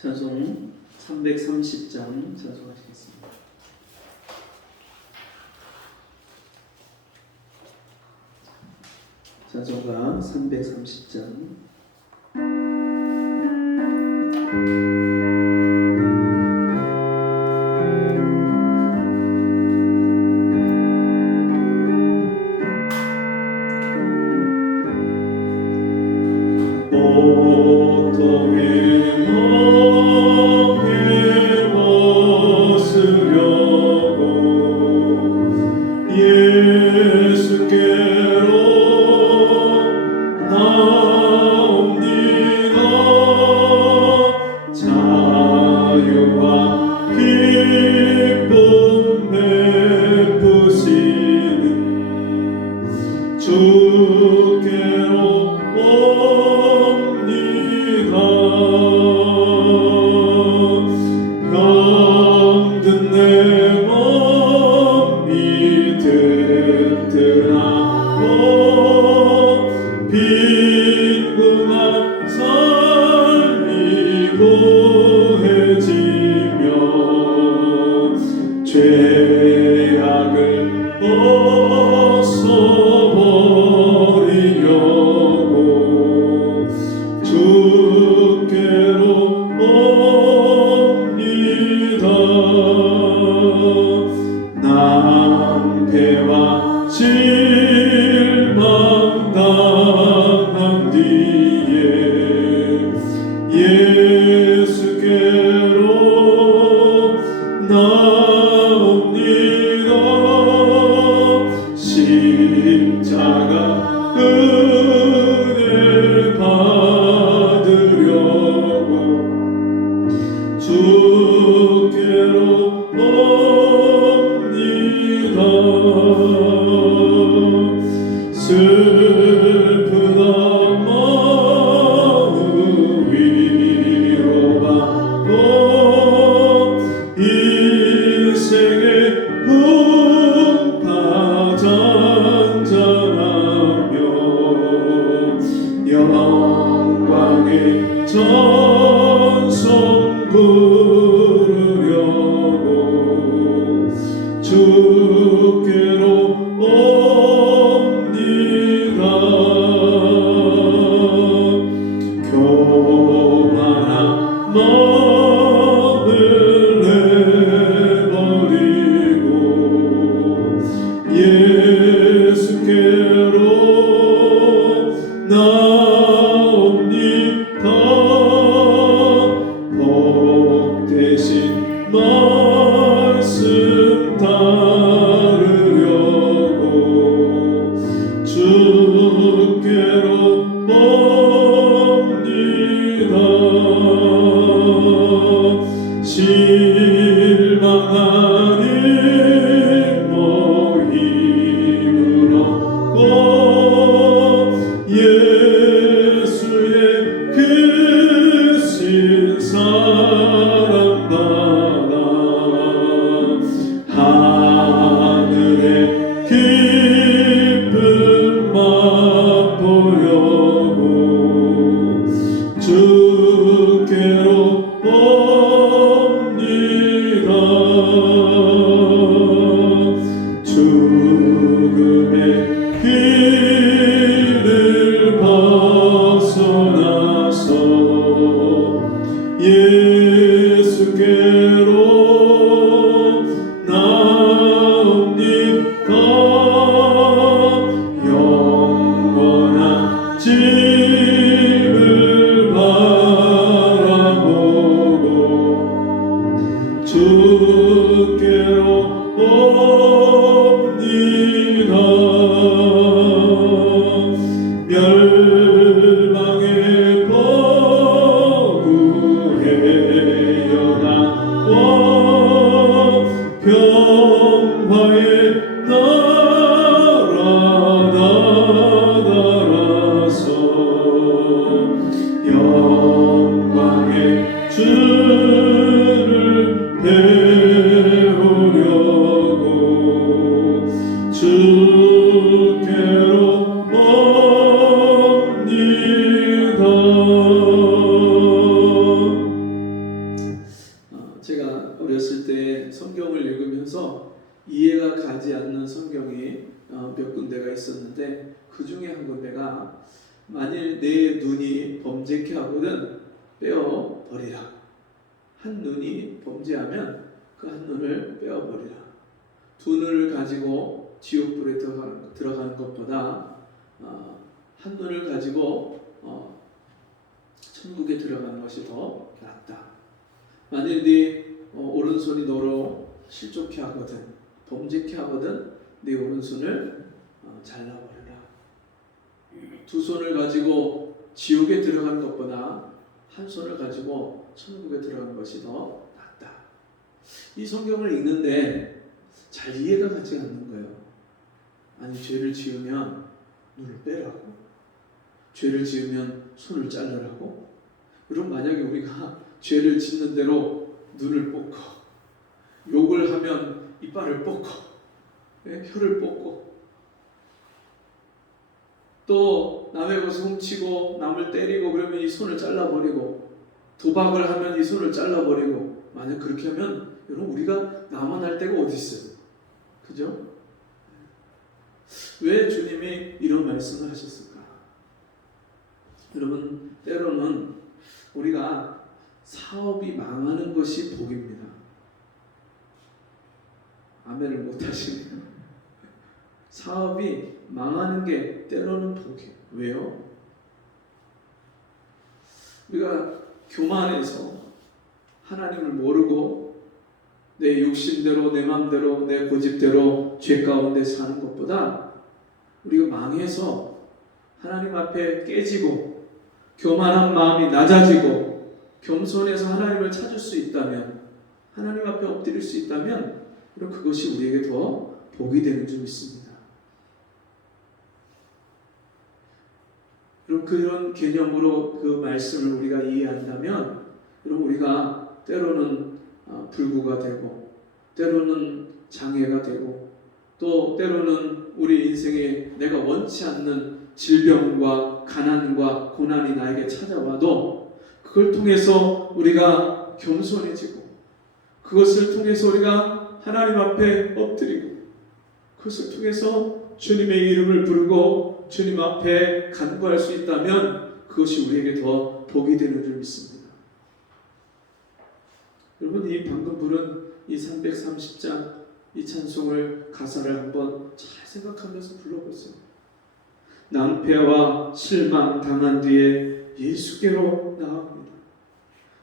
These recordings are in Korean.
찬송 330장 찬송하시겠습니다. 찬송가 330장. 죄악을 벗어버리려고 주께로 옵니다. 낭패와 실망 당한 뒤에 예수께로 나옵니다. 십자가 은혜 받으려고 주께로 옵니다. 슬프다 마음 위로받고 인생의 풍파잔잔하며 영광의 전성 부르려고 주께로 옵니다. 교만한 마음을 내버리고 예수께로 나옵니다. 복 대신 말씀 따르려고 주께로 옵니다. 실망하니 힘을 얻고 예수의 크신 사랑받아 하늘의 기쁨 맛보려고 주께로 옵니다. 죽음의 길을 벗어나서 예수께로 나옵니다. 영원한 집을 바라보고 주께로 옵니다. 멸망의 거구에 연하와 평화의 나라 나라서 영광의 주를 배우려고 주께로 옵니다. 읽으면서 이해가 가지 않는 성경이 몇 군데가 있었는데 그 중에 한 군데가 만일 내 눈이 범죄케 하거든 빼어버리라. 한 눈이 범죄하면 그 한 눈을 빼어버리라. 두 눈을 가지고 지옥불에 들어가는 것보다 한 눈을 가지고 천국에 들어가는 것이 더 낫다. 만일 네 오른손이 너로 실족케 하거든 범죄케 하거든 네 오른손을 잘라버려라. 두 손을 가지고 지옥에 들어가는 것보다 한 손을 가지고 천국에 들어가는 것이 더 낫다. 이 성경을 읽는데 잘 이해가 가지 않는 거예요. 아니 죄를 지으면 눈을 빼라고? 죄를 지으면 손을 자르라고? 그럼 만약에 우리가 죄를 짓는 대로 눈을 뽑고 욕을 하면 이빨을 뽑고 혀를 뽑고 또 남의 것을 훔치고 남을 때리고 그러면 이 손을 잘라버리고 도박을 하면 이 손을 잘라버리고 만약 그렇게 하면 여러분 우리가 나만 할 데가 어디 있어요? 그죠? 왜 주님이 이런 말씀을 하셨을까? 여러분 때로는 우리가 사업이 망하는 것이 복입니다. 아멘을 못 하시네요. 사업이 망하는 게 때로는 복이에요. 왜요? 우리가 교만해서 하나님을 모르고 내 욕심대로 내 마음대로 내 고집대로 죄 가운데 사는 것보다 우리가 망해서 하나님 앞에 깨지고 교만한 마음이 낮아지고 겸손해서 하나님을 찾을 수 있다면 하나님 앞에 엎드릴 수 있다면 그럼 그것이 우리에게 더 복이 되는 줄 믿습니다. 그럼 그런 개념으로 그 말씀을 우리가 이해한다면 그럼 우리가 때로는 불구가 되고 때로는 장애가 되고 또 때로는 우리 인생에 내가 원치 않는 질병과 가난과 고난이 나에게 찾아와도 그걸 통해서 우리가 겸손해지고 그것을 통해서 우리가 하나님 앞에 엎드리고 그것을 통해서 주님의 이름을 부르고 주님 앞에 간구할 수 있다면 그것이 우리에게 더 복이 되는 줄 믿습니다. 여러분 이 방금 부른 이 330장 이 찬송을 가사를 한번 잘 생각하면서 불러보세요. 낭패와 실망 당한 뒤에 예수께로 나아갑니다.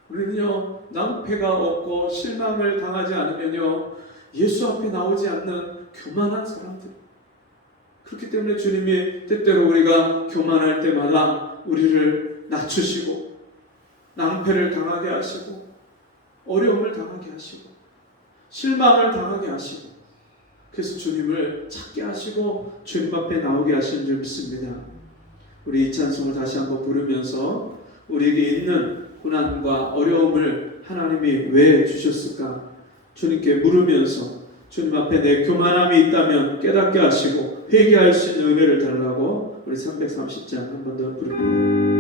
우리는요 낭패가 없고 실망을 당하지 않으면요 예수 앞에 나오지 않는 교만한 사람들. 그렇기 때문에 주님이 때때로 우리가 교만할 때마다 우리를 낮추시고 낭패를 당하게 하시고 어려움을 당하게 하시고 실망을 당하게 하시고 그래서 주님을 찾게 하시고 주님 앞에 나오게 하시는 줄 믿습니다. 우리 이 찬송을 다시 한번 부르면서 우리에게 있는 고난과 어려움을 하나님이 왜 주셨을까 주님께 물으면서 주님 앞에 내 교만함이 있다면 깨닫게 하시고 회개할 수 있는 은혜를 달라고 우리 330장 한 번 더 부릅니다.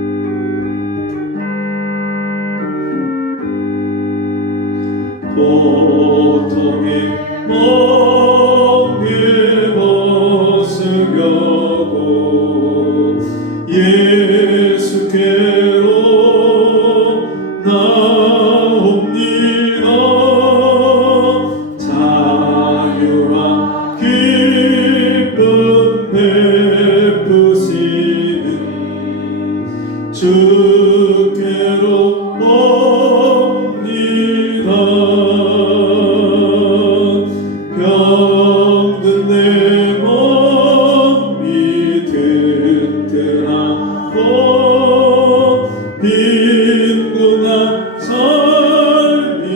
고통의 멍에 벗으려고 예수께로 나옵니다. 자유와 기쁨 베푸시는 주께로 병든 내 몸이 튼튼하고 빈곤한 삶이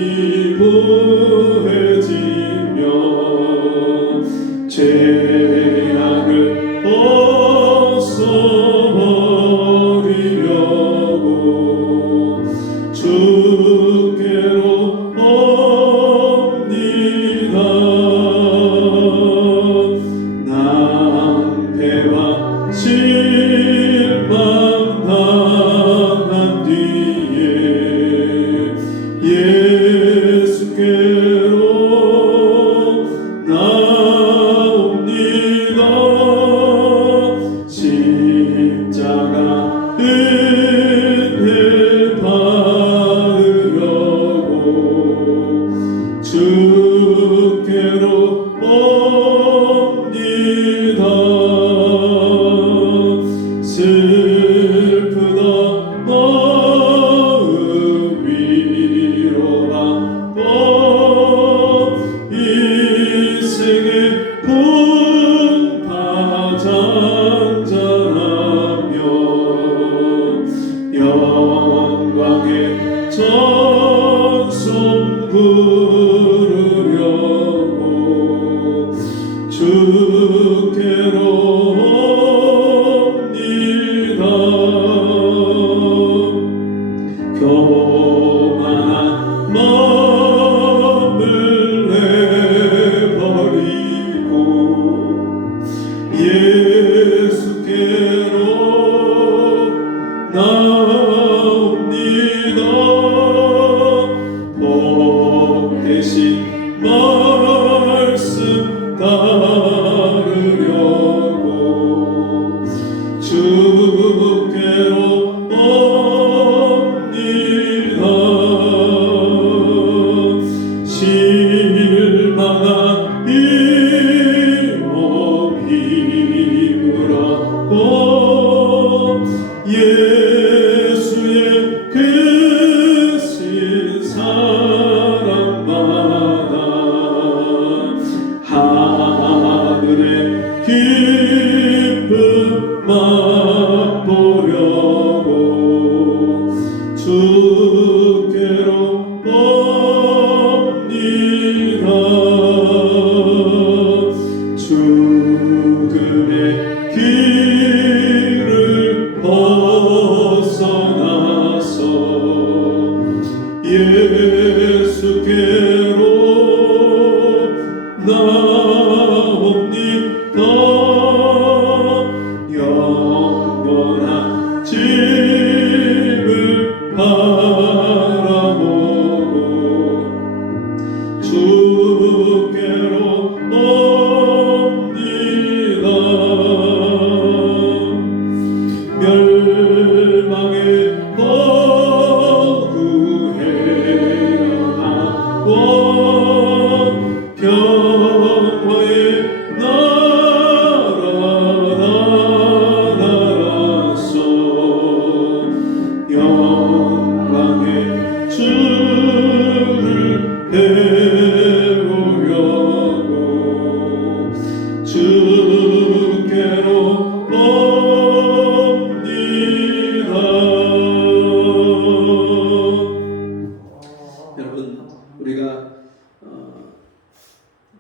찬송 부르려고 주께로 옵니다. 교만한 마음을 내버리고 예수께로 나옵니다. 복되신 말씀 따르려고 주께로 옵니다. 실망한 이 몸 힘으라고 예수의 크신 사랑마다 하늘의 기쁨 맛보려고 주께로 옵니다. 죽음의 길을 벗어나서 예수께로 나옵니다. 영원한 집을 바라보고 주께로 옵니다. 멸망의 거구에 나고 평화의 나라라서 영광의 주를 배우려고 주께로 옵니다. 여러분, 우리가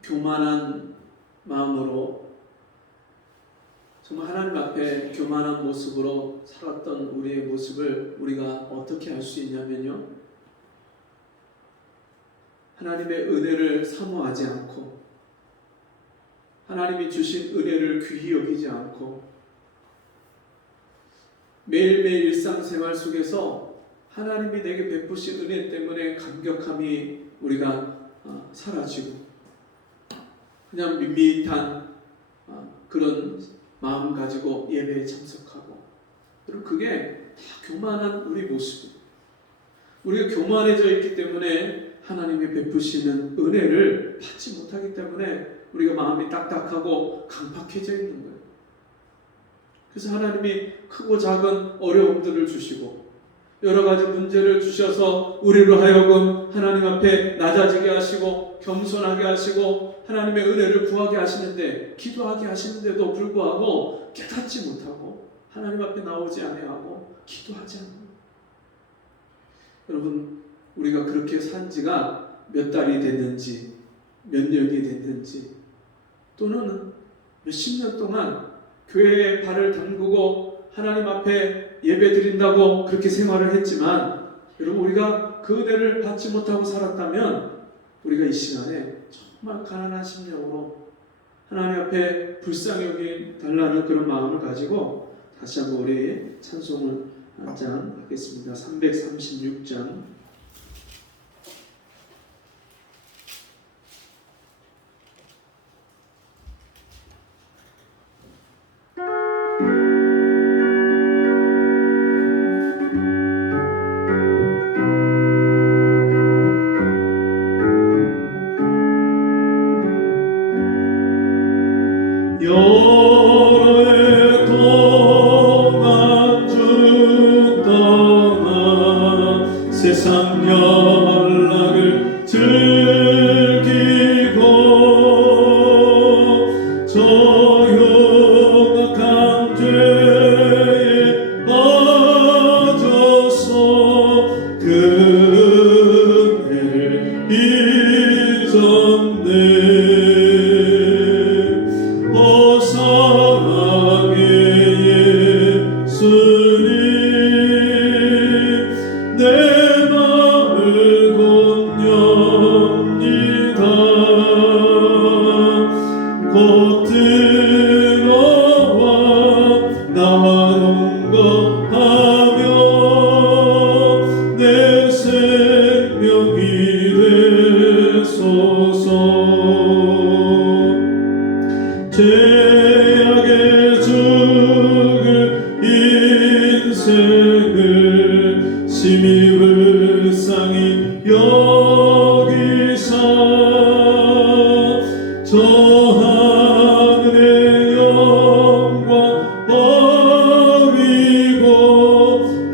교만한 마음으로 정말 하나님 앞에 교만한 모습으로 살았던 우리의 모습을 우리가 어떻게 알 수 있냐면요, 하나님의 은혜를 사모하지 않고 하나님이 주신 은혜를 귀히 여기지 않고 매일매일 일상생활 속에서 하나님이 내게 베푸신 은혜 때문에 감격함이 우리가 사라지고 그냥 밋밋한 그런 마음 가지고 예배에 참석하고, 여러분, 그게 다 교만한 우리 모습. 우리가 교만해져 있기 때문에 하나님이 베푸시는 은혜를 받지 못하기 때문에 우리가 마음이 딱딱하고 강팍해져 있는 거예요. 그래서 하나님이 크고 작은 어려움들을 주시고 여러 가지 문제를 주셔서 우리로 하여금 하나님 앞에 낮아지게 하시고 겸손하게 하시고 하나님의 은혜를 구하게 하시는데, 기도하게 하시는데도 불구하고 깨닫지 못하고 하나님 앞에 나오지 아니하고 기도하지 않는 거예요. 여러분, 우리가 그렇게 산 지가 몇 달이 됐는지 몇 년이 됐는지 또는 몇십 년 동안 교회에 발을 담그고 하나님 앞에 예배 드린다고 그렇게 생활을 했지만, 여러분, 우리가 그 은혜를 받지 못하고 살았다면 우리가 이 시간에 정말 가난한 심령으로 하나님 앞에 불쌍히 여기 달라는 그런 마음을 가지고 다시 한번 우리의 찬송을 한장 하겠습니다. 336장. 여러 해 동안 쭉 떠나 세상 연락을 즐기고 저 흉악한 죄에 빠져서 그 은혜를 생명이 되소서. 죄악의 죽을 인생을 심히 불쌍히 여기사 저 하늘의 영광 버리고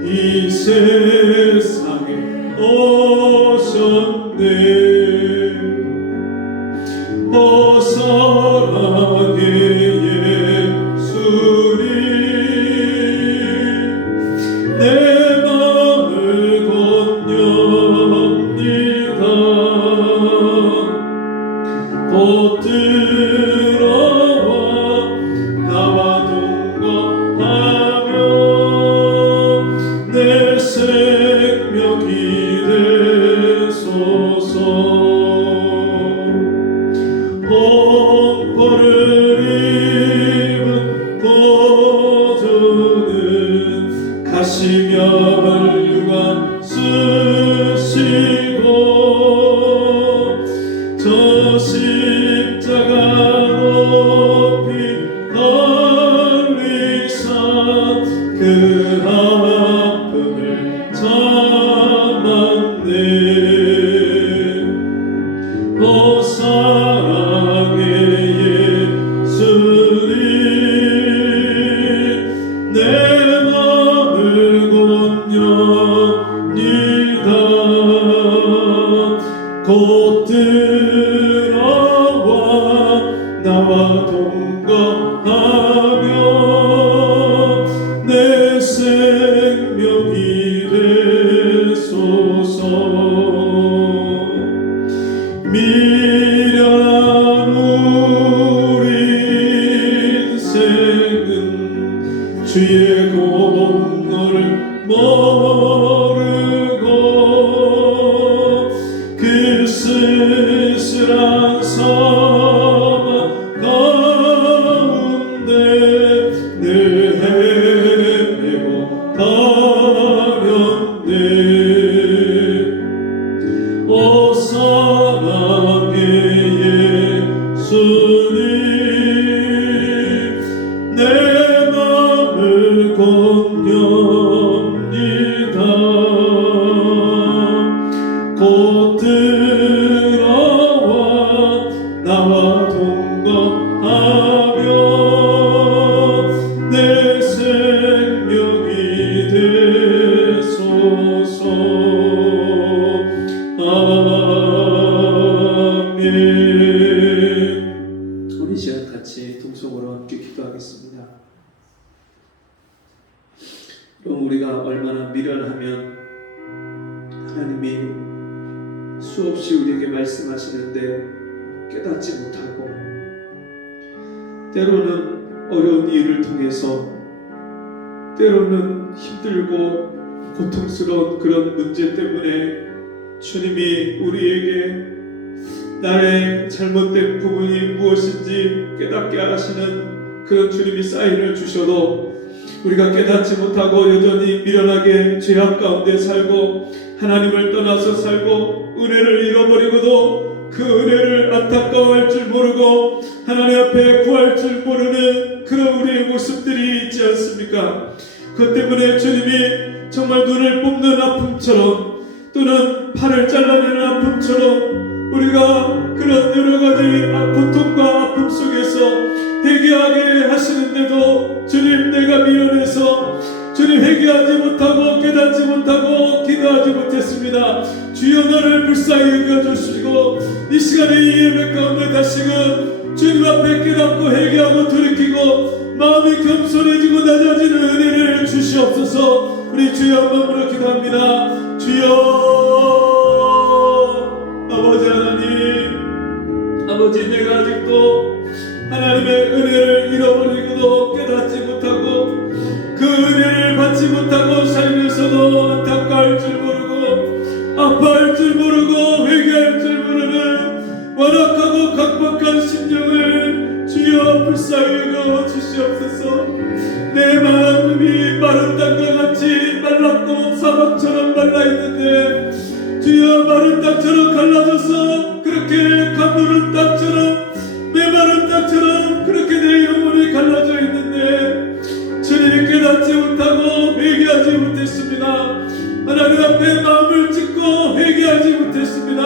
이 세상에 오셨네. 오 사랑의 예수님, 내 맘을 건넵니다. 곧 들어와 나와 동거하며 내 생명이 되소서. 공포를 입은 보조는 가시면류관 쓰시고 저 십자가 높이 걸리사 그 아픔을 참았네. 오 사랑의 예수님, 내 맘을 건넵니다. 곧 들어와 나와 동거하며 내 생명이 되소서. 미련한 우리 인생은 주의 공로를 모르고 그 쓸쓸한 사막 가운데 늘 헤매고 가련네. 오 사랑의 예수님, 내 맘을 건넵니다. 곧 들어와 나와 동거하며 내 생명이 되소서. 아멘. 우리 시간 같이 동성으로 함께 기도하겠습니다. 그럼 우리가 얼마나 미련하면 하나님이 수없이 우리에게 말씀하시는데 깨닫지 못하고, 때로는 어려운 일을 통해서, 때로는 힘들고 고통스러운 그런 문제 때문에 주님이 우리에게 나의 잘못된 부분이 무엇인지 깨닫게 하시는 그런 주님이 사인을 주셔도 우리가 깨닫지 못하고 여전히 미련하게 죄악 가운데 살고 하나님을 떠나서 살고 은혜를 잃어버리고도 그 은혜를 안타까워할 줄 모르고 하나님 앞에 구할 줄 모르는 그런 우리의 모습들이 있지 않습니까? 그것 때문에 주님이 정말 눈을 뽑는 아픔처럼 또는 팔을 잘라내는 아픔처럼 우리가 그런 여러가지 고통과 아픔 속에서 회개하게 하시는데도 주님, 내가 미련해서 주님 회개하지 못하고 깨닫지 못하고 기도하지 못했습니다. 주여, 나를 불쌍히 여겨주시고 이 시간에 이 예배 가운데 다시금 주님 앞에 깨닫고 회개하고 돌이키고 마음이 겸손해지고 낮아지는 은혜를 주시옵소서. 우리 주여 한번으로 기도합니다. 주여, 아버지 하나님, 아버지, 내가 아직도 하나님의 은혜를 잃어버리고도 깨닫지 못하고 그 은혜를 받지 못하고 살면서도 안타까울 줄 모르고 아파할 줄 모르고 회개할 줄 모르는 완악하고 각박한 심령을 주여 불쌍히 여겨 주시옵소서. 내 마음이 마른 땅과 같이 말랐고 사막처럼 말라있는데 주여 마른 땅처럼 갈라져서 그렇게 가물은 땅처럼 메마른 땅처럼 그렇게 내 영혼이 갈라져 있는데 주님 깨닫지 못하고 회개하지 못했습니다. 하나님 앞에 마음을 찢고 회개하지 못했습니다.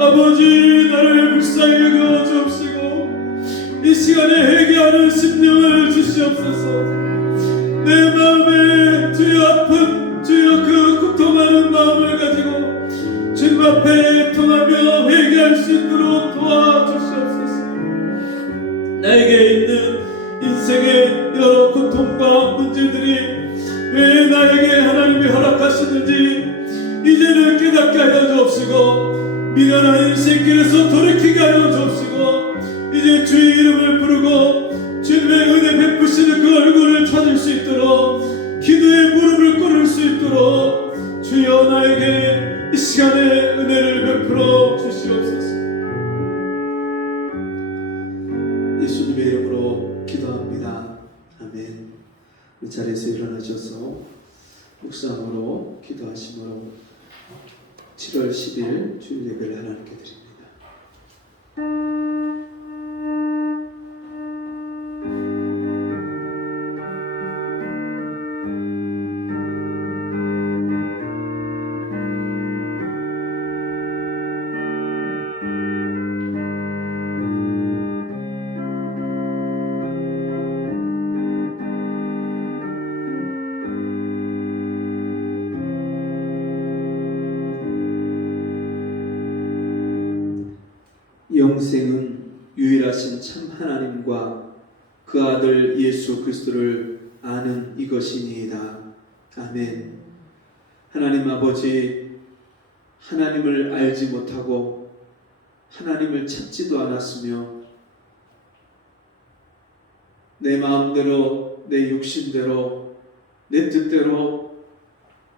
아버지 나를 불쌍히 여겨 주옵시고 이 시간에 회개하는 심령을 주시옵소서. 내 마음에 주여 아픈 주여 그 고통하는 마음을 가지고 주님 앞에 통하며 회개할 수 있도록 도와주시옵소서. 나에게 있는 인생의 여러 고통과 문제들이 왜 나에게 하나님이 허락하시는지 이제는 깨닫게 하여 주옵시고 미련한 인생길에서 돌이키게 하여 주옵시고 이제 주의 이름을 부르고 주님의 은혜 베푸시는 그 얼굴을 찾을 수 있도록 기도의 무릎을 꿇을 수 있도록 주여 나에게 이 시간에 은혜를 베풀어 주시옵소서. 예수님의 이름으로 기도합니다. 아멘. 이 자리에서 일어나셔서 묵상으로 기도하심으로 7월 10일 주일 예배를 하나님께 드립니다. 영생은 유일하신 참 하나님과 그 아들 예수 그리스도를 아는 이것이니이다. 아멘. 하나님 아버지, 하나님을 알지 못하고 하나님을 찾지도 않았으며 내 마음대로 내 욕심대로 내 뜻대로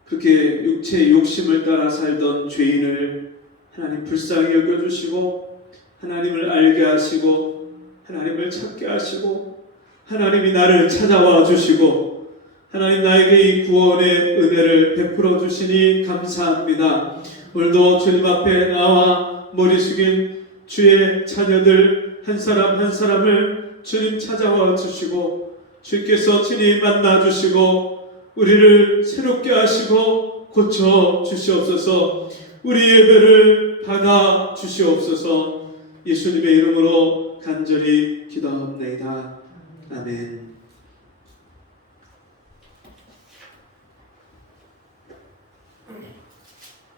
그렇게 육체의 욕심을 따라 살던 죄인을 하나님 불쌍히 여겨주시고 하나님을 알게 하시고 하나님을 찾게 하시고 하나님이 나를 찾아와 주시고 하나님 나에게 이 구원의 은혜를 베풀어 주시니 감사합니다. 오늘도 주님 앞에 나와 머리 숙인 주의 자녀들 한 사람 한 사람을 주님 찾아와 주시고 주께서 친히 만나 주시고 우리를 새롭게 하시고 고쳐 주시옵소서. 우리 예배를 받아 주시옵소서. 예수님의 이름으로 간절히 기도합니다. 아멘.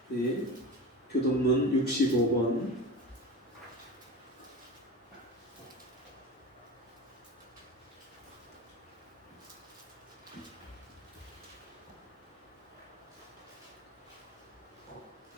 네, 교동문 65번.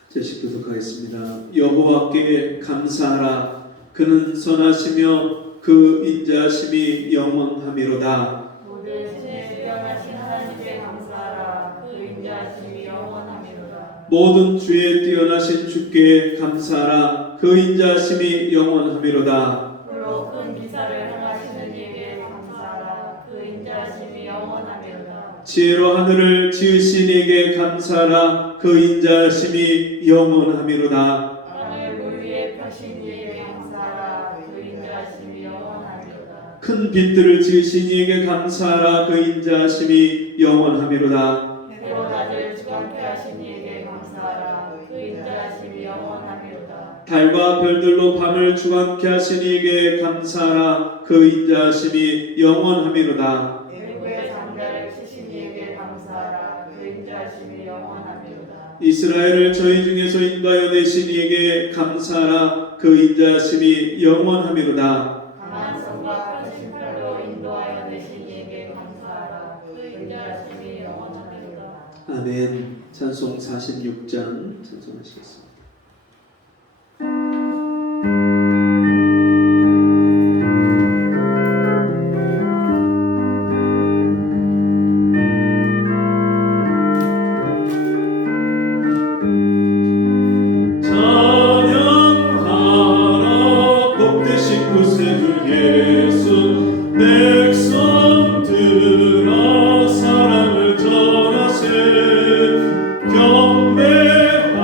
제시 교독하겠습니다. 여호와께 감사하라. 그는 선하시며 그 인자하심이 영원하미로다. 모든 죄에 뛰어나신 하나님께 감사하라. 그 인자하심이 영원하미로다. 모든 주에 뛰어나신 주께 감사하라. 그 인자하심이 영원하미로다. 홀로 큰 기사를 행하시는 이에게 감사하라. 그 인자하심이 영원하미로다. 지혜로 하늘을 지으신 이에게 감사하라. 그 인자하심이 영원하미로다. 땅을 물 위에 펴신 이에게 감사하라. 그 인자하심이 영원하미로다. 큰 빛들을 지으신 이에게 감사하라. 그 인자하심이 영원하미로다. 해로 낮을 주관케 하신 이에게 감사하라. 그 인자하심이 영원하미로다. 달과 별들로 밤을 주관케 하신 이에게 감사하라. 그 인자하심이 영원하미로다. 외국의 장자를 치신 이에게 감사하라. 그 인자하심이 영원하미로다. 이스라엘을 저희 중에서 인도하여 내신 이에게 감사하라. 그 인자하심이 영원하미로다. 강한 손과 펴신 팔로 인도하여 내신 이에게 감사하라. 그 인자하심이 영원하리로다. 아멘. 찬송 46장 찬송하시겠습니다. 찬양하라 복되신 구세주 예수 백성들아 사랑을 전하세 경배하라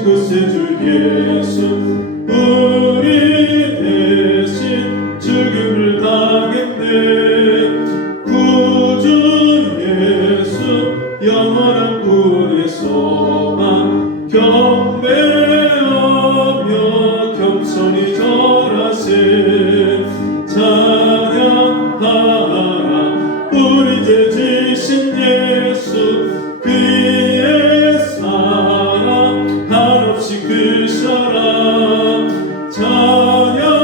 되신 구세주 예수 우리 대신 죽음을 당했네. 구주 예수 영원한 구원의 소망 경배하며 겸손히 절하세. 찬양하라 우리 죄 지신 예수 그의 사랑 한없이 크셔라. 찬양하라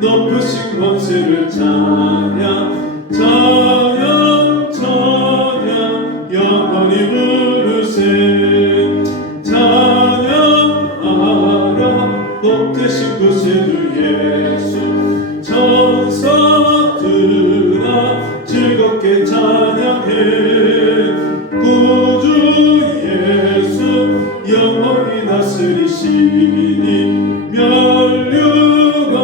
높으신 권세를 찬양 찬양 찬양 영원히 부르세. 찬양하라 복되신 구세주 예수 천사들아 즐겁게 찬양해. 구주 예수 영원히 다스리시니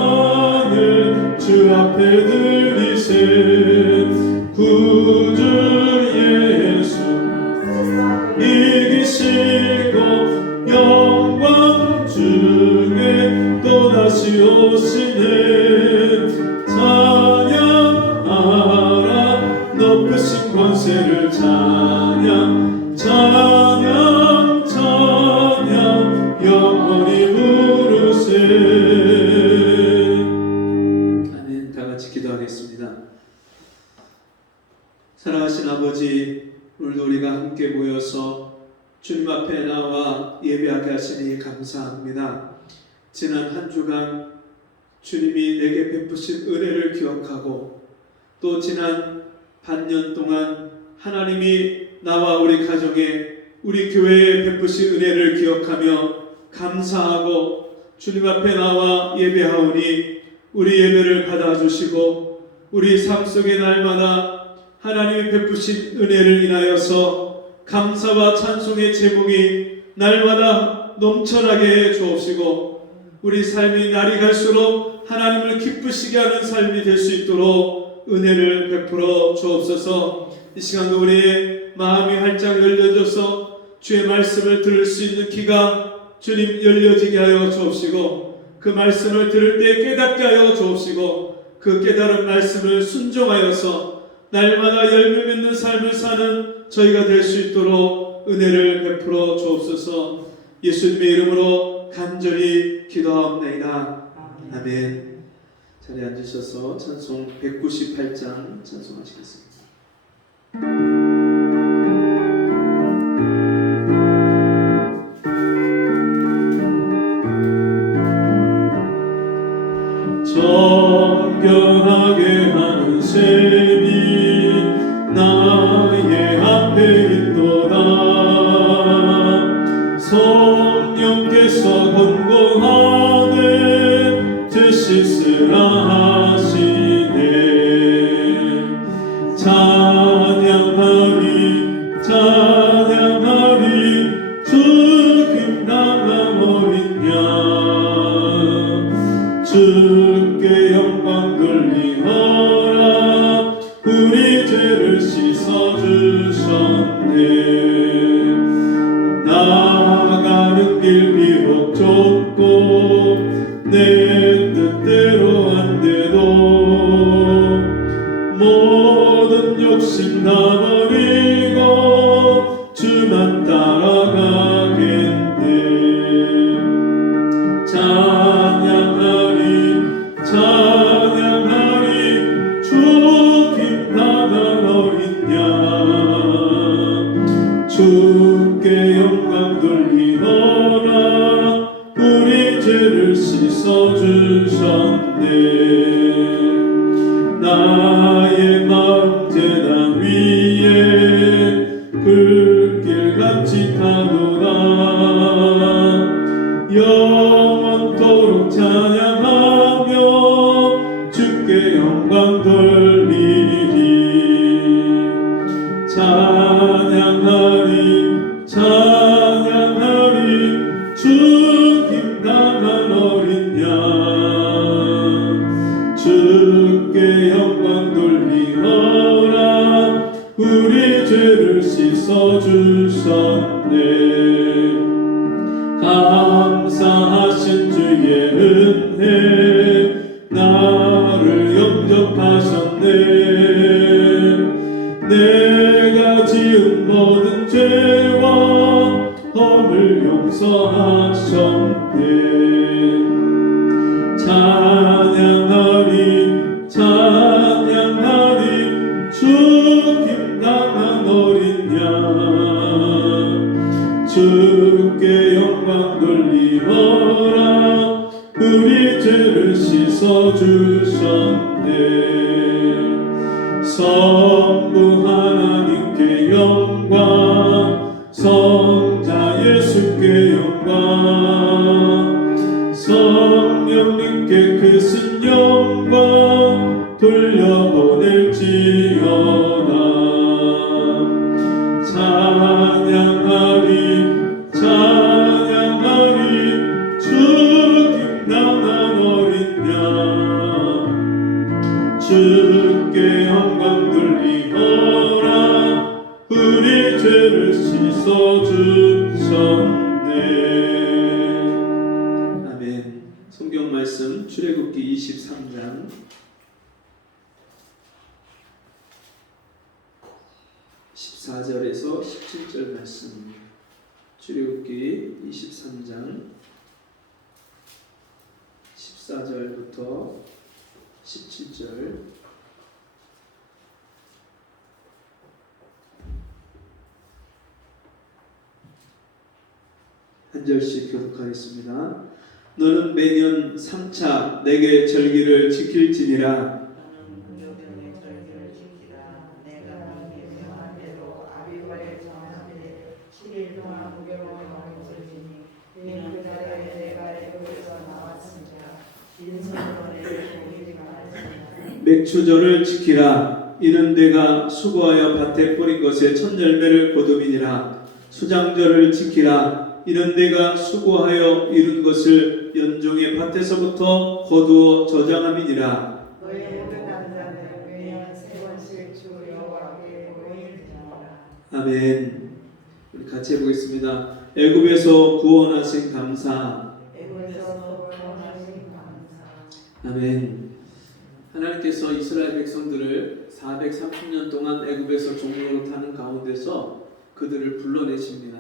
멸류관을 주 앞에 드리세. 구주 예수 이기시고 영광 중에 또다시 오시네. 찬양하라 높으신 권세를 찬양 찬양 찬양 영원히 부르세. 아멘. 다 같이 기도하겠습니다. 사랑하신 아버지, 오늘도 우리가 함께 모여서 주님 앞에 나와 예배하게 하시니 감사합니다. 지난 한 주간 주님이 내게 베푸신 은혜를 기억하고 또 지난 반년 동안 하나님이 나와 우리 가정에 우리 교회에 베푸신 은혜를 기억하며 감사하고 주님 앞에 나와 예배하오니 우리 예배를 받아주시고 우리 삶 속의 날마다 하나님이 베푸신 은혜를 인하여서 감사와 찬송의 제목이 날마다 넘쳐나게 해 주옵시고 우리 삶이 날이 갈수록 하나님을 기쁘시게 하는 삶이 될 수 있도록 은혜를 베풀어 주옵소서. 이 시간도 우리의 마음이 활짝 열려져서 주의 말씀을 들을 수 있는 귀가 주님 열려지게 하여 주옵시고 그 말씀을 들을 때 깨닫게 하여 주옵시고 그 깨달은 말씀을 순종하여서 날마다 열매 맺는 삶을 사는 저희가 될 수 있도록 은혜를 베풀어 주옵소서. 예수님의 이름으로 간절히 기도하옵나이다. 아멘. 자리에 앉으셔서 찬송 198장 찬송하시겠습니다. 정결하게 하는 셈이 나의 앞에 있도다. 성령께서 권고하네 제 씻으라 하시네. 찬양하리 찬양하리 죽임당한 어린 양 주께 영광 돌리너라. 우리 죄를 씻어주셨네. 나가는 길 비록 좁고 내 뜻대로 안 돼도 모든 욕심 다 버리고 주만 따라가겠네. 찬양하리 찬양하리 죽임 당한 어린 양 주께 영광 돌리너라. 우리 죄를 씻어주셨네. 나의 마음 제단 위에 불길같이 타도다. 영원토록 찬양하며 주께 영광 돌리리. 찬양하리 찬양하리 죽임당한 어린 양 주께 영광 돌리어라. 우리 죄를 씻어주셨네. 찬양하리 주 김당한 어린 양 주께 영광 돌리어라 우리 죄를 씻어주셨네 성부 하나님께 영광 성자 예수께 영광 성령님께 크신 영광 돌려보낼지어다 찬양하리 찬양하리 주 김당한 어린 양 주께 영광 돌리어라 우리 죄를 씻어주셨네. 아멘. 성경 말씀 출애굽기 23장 14절에서 17절 말씀. 출애굽기 23장 14절부터 17절. 한 절씩 교독하겠습니다. 너는 매년 3차 내게 절기를 지킬지니라. 맥추절을 지키라. 이는 내가 수고하여 밭에 뿌린 것에 첫 열매를 거두미니라. 수장절을 지키라. 이는 내가 수고하여 이룬 것을 연종의 밭에서부터 거두어 저장함이니라. 아멘. 우리 같이 해보겠습니다. 애굽에서 구원하신 감사. 아멘. 하나님께서 이스라엘 백성들을 430년 동안 애굽에서 종로로 타는 가운데서 그들을 불러내십니다.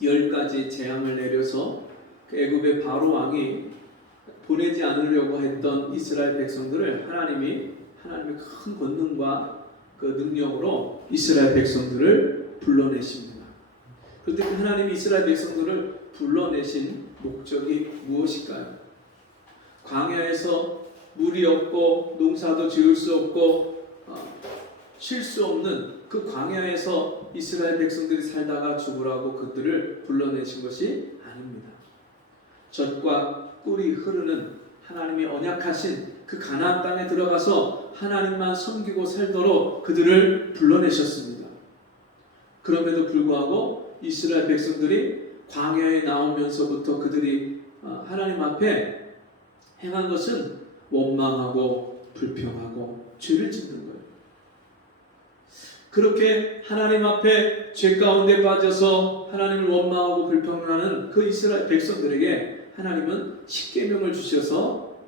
10가지 재앙을 내려서 그 애굽의 바로 왕이 보내지 않으려고 했던 이스라엘 백성들을 하나님의 큰 권능과 그 능력으로 이스라엘 백성들을 불러내십니다. 그런데 그 하나님이 이스라엘 백성들을 불러내신 목적이 무엇일까요? 광야에서 물이 없고 농사도 지을 수 없고 쉴 수 없는 그 광야에서 이스라엘 백성들이 살다가 죽으라고 그들을 불러내신 것이 아닙니다. 젖과 꿀이 흐르는 하나님의 언약하신 그 가나안 땅에 들어가서 하나님만 섬기고 살도록 그들을 불러내셨습니다. 그럼에도 불구하고 이스라엘 백성들이 광야에 나오면서부터 그들이 하나님 앞에 행한 것은 원망하고 불평하고 죄를 짓는 거예요. 그렇게 하나님 앞에 죄 가운데 빠져서 하나님을 원망하고 불평하는 그 이스라엘 백성들에게 하나님은 십계명을 주셔서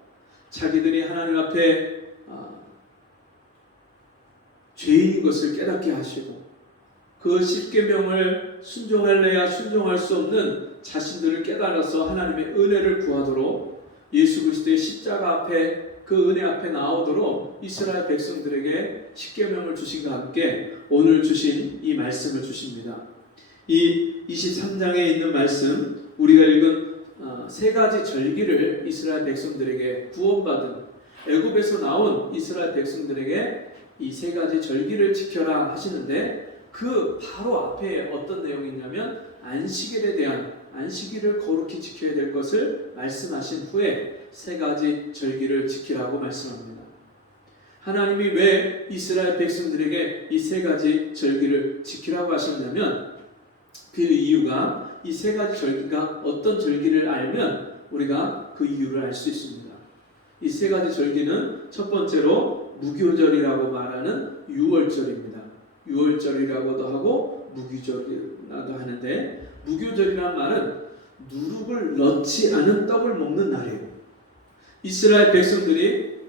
자기들이 하나님 앞에 죄인인 것을 깨닫게 하시고 그 십계명을 순종할래야 순종할 수 없는 자신들을 깨달아서 하나님의 은혜를 구하도록 예수 그리스도의 십자가 앞에 그 은혜 앞에 나오도록 이스라엘 백성들에게 십계명을 주신과 함께 오늘 주신 이 말씀을 주십니다. 이 23장에 있는 말씀, 우리가 읽은 세 가지 절기를 이스라엘 백성들에게 구원받은 애굽에서 나온 이스라엘 백성들에게 이 세 가지 절기를 지켜라 하시는데 그 바로 앞에 어떤 내용이 있냐면 안식일에 대한 안식일을 거룩히 지켜야 될 것을 말씀하신 후에 세 가지 절기를 지키라고 말씀합니다. 하나님이 왜 이스라엘 백성들에게 이 세 가지 절기를 지키라고 하셨냐면 그 이유가 이 세 가지 절기가 어떤 절기를 알면 우리가 그 이유를 알 수 있습니다. 이 세 가지 절기는 첫 번째로 무교절이라고 말하는 유월절입니다. 유월절이라고도 하고 무교절이라고 하는데 무교절이란 말은 누룩을 넣지 않은 떡을 먹는 날이에요. 이스라엘 백성들이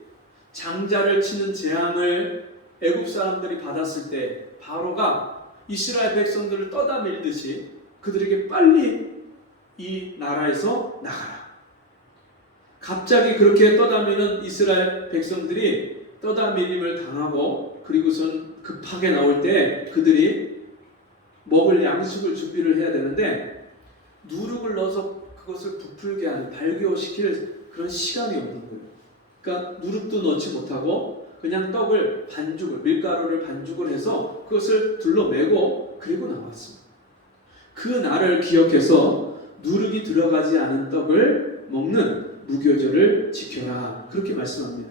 장자를 치는 재앙을 애굽 사람들이 받았을 때 바로가 이스라엘 백성들을 떠다밀듯이 그들에게 빨리 이 나라에서 나가라. 갑자기 그렇게 떠다니는 이스라엘 백성들이 떠다밀림을 당하고 그리고선 급하게 나올 때 그들이 먹을 양식을 준비를 해야 되는데 누룩을 넣어서 그것을 부풀게 하는 발효시킬 그런 시간이 없는 거예요. 그러니까 누룩도 넣지 못하고 그냥 떡을 반죽을 밀가루를 반죽을 해서 그것을 둘러매고 그리고 나왔습니다. 그 날을 기억해서 누룩이 들어가지 않은 떡을 먹는 무교절을 지켜라 그렇게 말씀합니다.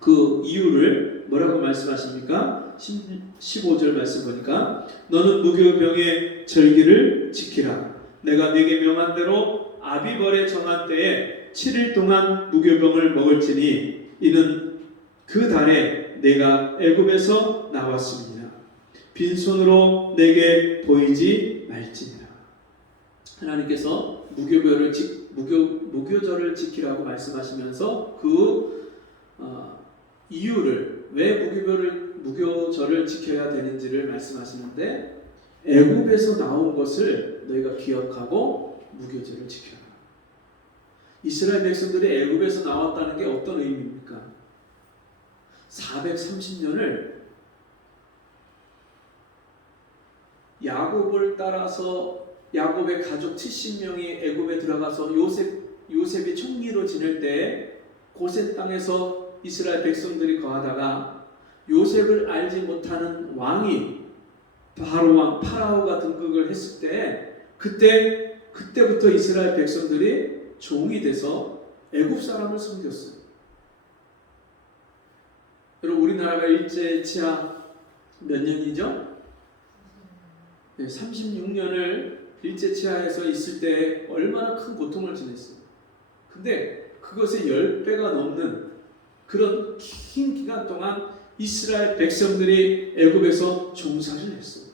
그 이유를 뭐라고 말씀하십니까? 15절 말씀 보니까 너는 무교병의 절기를 지키라. 내가 네게 명한 대로 아비벌에 정한 때에 7일 동안 무교병을 먹을지니 이는 그 달에 내가 애굽에서 나왔습니다. 빈손으로 내게 보이지 말지니라. 하나님께서 무교절을 지키라고 말씀하시면서 그 이유를 왜 무교절을 지켜야 되는지를 말씀하시는데 애굽에서 나온 것을 너희가 기억하고 무교절을 지켜라. 이스라엘 백성들이 애굽에서 나왔다는 게 어떤 의미입니까? 430년을 야곱을 따라서 야곱의 가족 70명이 애굽에 들어가서 요셉이 총리로 지낼 때 고센 땅에서 이스라엘 백성들이 거하다가 요셉을 알지 못하는 왕이 바로 왕 파라오가 등극을 했을 때 그때부터 이스라엘 백성들이 종이 돼서 애굽 사람을 섬겼어요. 여러분 우리나라가 일제 치하 몇 년이죠? 36년을 일제 치하에서 있을 때 얼마나 큰 고통을 지냈어요. 근데 그것의 10배가 넘는 그런 긴 기간 동안 이스라엘 백성들이 애굽에서 종살이를 했어요.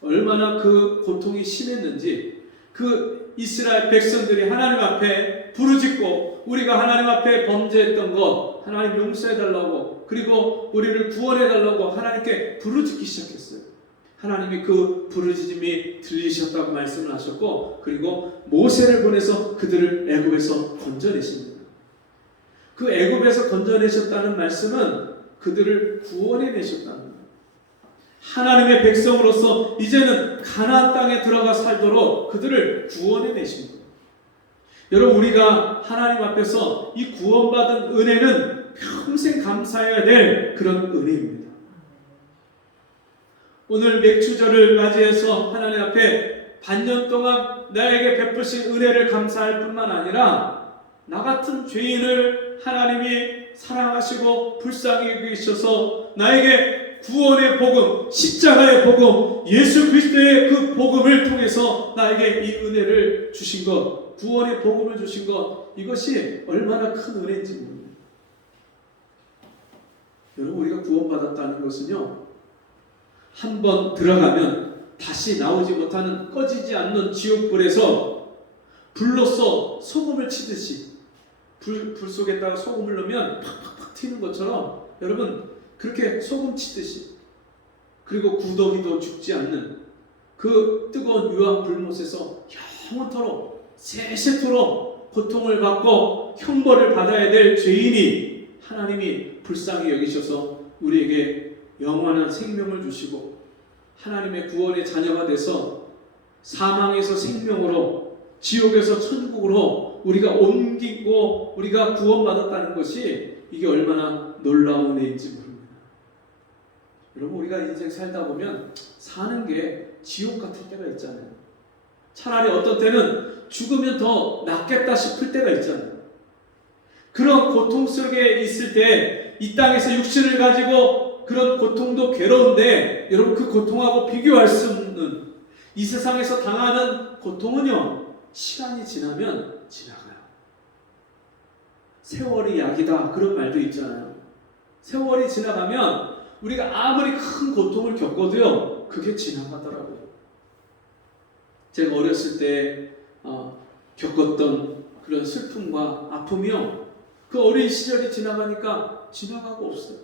얼마나 그 고통이 심했는지 그 이스라엘 백성들이 하나님 앞에 부르짖고 우리가 하나님 앞에 범죄했던 것 하나님 용서해달라고 그리고 우리를 구원해달라고 하나님께 부르짖기 시작했어요. 하나님이 그 부르짖음이 들리셨다고 말씀을 하셨고 그리고 모세를 보내서 그들을 애굽에서 건져내십니다. 그 애굽에서 건져내셨다는 말씀은 그들을 구원해내셨다는 거예요. 하나님의 백성으로서 이제는 가나안 땅에 들어가 살도록 그들을 구원해내신 거예요. 여러분 우리가 하나님 앞에서 이 구원받은 은혜는 평생 감사해야 될 그런 은혜입니다. 오늘 맥주절을 맞이해서 하나님 앞에 반년 동안 나에게 베푸신 은혜를 감사할 뿐만 아니라 나 같은 죄인을 하나님이 사랑하시고 불쌍히 여기셔서 나에게 구원의 복음, 십자가의 복음, 예수 그리스도의 그 복음을 통해서 나에게 이 은혜를 주신 것, 구원의 복음을 주신 것, 이것이 얼마나 큰 은혜인지 모릅니다. 여러분 우리가 구원받았다는 것은요 한번 들어가면 다시 나오지 못하는 꺼지지 않는 지옥불에서 불로써 소금을 치듯이 불 속에다가 소금을 넣으면 팍팍팍 튀는 것처럼 여러분 그렇게 소금 치듯이 그리고 구더기도 죽지 않는 그 뜨거운 유황 불못에서 영원토록 세세토록 고통을 받고 형벌을 받아야 될 죄인이 하나님이 불쌍히 여기셔서 우리에게 영원한 생명을 주시고 하나님의 구원의 자녀가 돼서 사망에서 생명으로 지옥에서 천국으로 우리가 옮기고 우리가 구원받았다는 것이 이게 얼마나 놀라운 은혜인지 모릅니다. 여러분 우리가 인생 살다 보면 사는 게 지옥 같을 때가 있잖아요. 차라리 어떤 때는 죽으면 더 낫겠다 싶을 때가 있잖아요. 그런 고통 속에 있을 때 이 땅에서 육신을 가지고 그런 고통도 괴로운데 여러분 그 고통하고 비교할 수 없는 이 세상에서 당하는 고통은요 시간이 지나면 지나가요. 세월이 약이다 그런 말도 있잖아요. 세월이 지나가면 우리가 아무리 큰 고통을 겪어도요 그게 지나가더라고요. 제가 어렸을 때 겪었던 그런 슬픔과 아픔이요 그 어린 시절이 지나가니까 지나가고 없어요.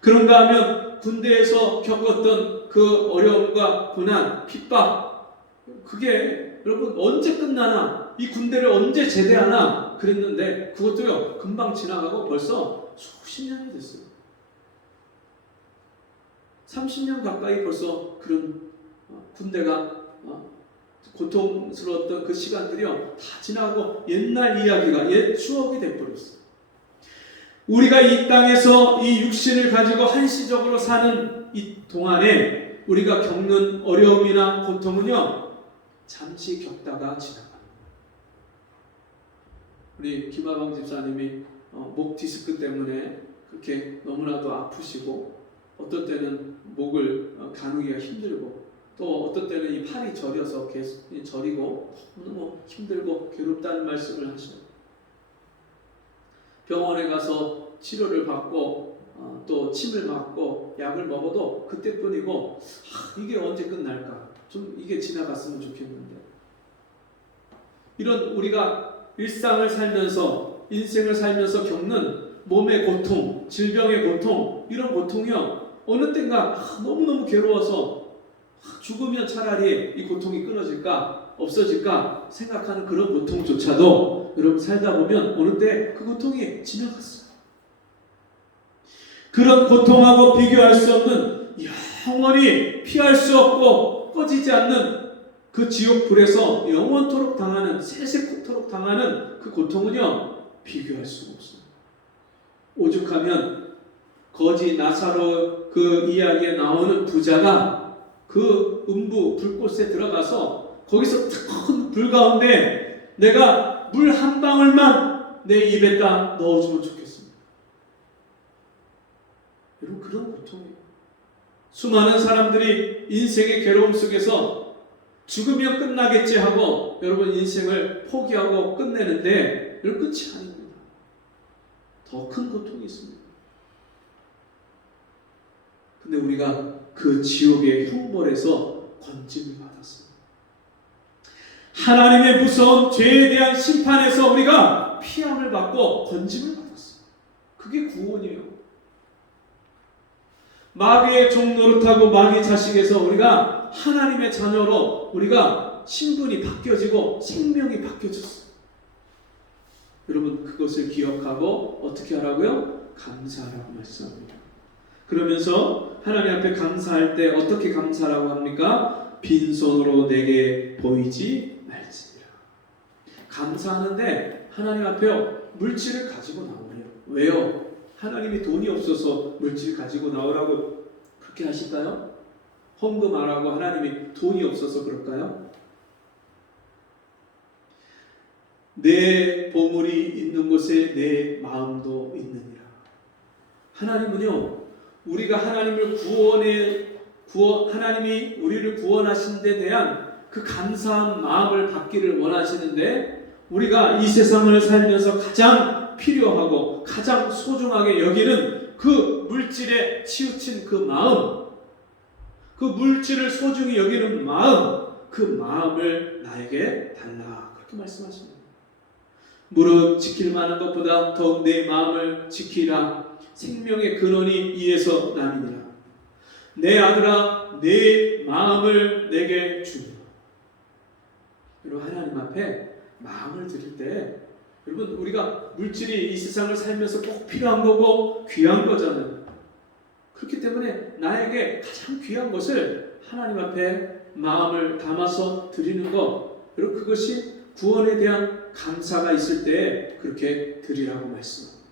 그런가 하면 군대에서 겪었던 그 어려움과 고난, 핍박 그게 여러분 언제 끝나나 이 군대를 언제 제대하나 그랬는데 그것도요 금방 지나가고 벌써 수십 년이 됐어요. 30년 가까이 벌써 그런 군대가 고통스러웠던 그 시간들이요 다 지나가고 옛날 이야기가 옛 추억이 돼버렸어요. 우리가 이 땅에서 이 육신을 가지고 한시적으로 사는 이 동안에 우리가 겪는 어려움이나 고통은요 잠시 겪다가 지나갑니다. 우리 김하방 집사님이 목 디스크 때문에 그렇게 너무나도 아프시고 어떤 때는 목을 가누기가 힘들고 또 어떤 때는 이 팔이 저려서 계속 저리고 너무 힘들고 괴롭다는 말씀을 하셔요. 병원에 가서 치료를 받고 또 침을 맞고 약을 먹어도 그때뿐이고 이게 언제 끝날까? 좀 이게 지나갔으면 좋겠는데 이런 우리가 일상을 살면서 인생을 살면서 겪는 몸의 고통, 질병의 고통 이런 고통이요 어느 땐가 너무너무 괴로워서 죽으면 차라리 이 고통이 끊어질까 없어질까 생각하는 그런 고통조차도 여러분 살다 보면 어느 때 그 고통이 지나갔어요. 그런 고통하고 비교할 수 없는 영원히 피할 수 없고 꺼지지 않는 그 지옥 불에서 영원토록 당하는 세세토록 당하는 그 고통은요 비교할 수가 없어요. 오죽하면 거지 나사로 그 이야기에 나오는 부자가 그 음부 불꽃에 들어가서 거기서 큰 불 가운데 내가 물 한 방울만 내 입에다 넣어주면 좋겠습니다. 여러분 그런 고통이에요. 수많은 사람들이 인생의 괴로움 속에서 죽으면 끝나겠지 하고 여러분 인생을 포기하고 끝내는데 여러분 끝이 아닙니다. 더 큰 고통이 있습니다. 근데 우리가 그 지옥의 형벌에서 건짐을 받았어요. 하나님의 무서운 죄에 대한 심판에서 우리가 피함을 받고 건짐을 받았어요. 그게 구원이에요. 마귀의 종 노릇하고 마귀 자식에서 우리가 하나님의 자녀로 우리가 신분이 바뀌어지고 생명이 바뀌어졌어요. 여러분 그것을 기억하고 어떻게 하라고요? 감사하라고 말씀합니다. 그러면서 하나님 앞에 감사할 때 어떻게 감사라고 합니까? 빈손으로 내게 보이지 말지니라. 감사하는데 하나님 앞에요 물질을 가지고 나오래요. 왜요? 하나님이 돈이 없어서 물질 가지고 나오라고 그렇게 하실까요? 헌금 안 하고 하나님이 돈이 없어서 그럴까요? 내 보물이 있는 곳에 내 마음도 있느니라. 하나님은요 우리가 하나님을 하나님이 우리를 구원하신 데 대한 그 감사한 마음을 받기를 원하시는데 우리가 이 세상을 살면서 가장 필요하고 가장 소중하게 여기는 그 물질에 치우친 그 마음, 그 물질을 소중히 여기는 마음, 그 마음을 나에게 달라 그렇게 말씀하십니다. 무릇 지킬 만한 것보다 더욱 내 마음을 지키라. 생명의 근원이 이에서 남이니라. 내 아들아 내 마음을 내게 주라. 여러분 하나님 앞에 마음을 드릴 때 여러분 우리가 물질이 이 세상을 살면서 꼭 필요한 거고 귀한 거잖아요. 그렇기 때문에 나에게 가장 귀한 것을 하나님 앞에 마음을 담아서 드리는 것 여러분 그것이 구원에 대한 감사가 있을 때 그렇게 드리라고 말씀합니다.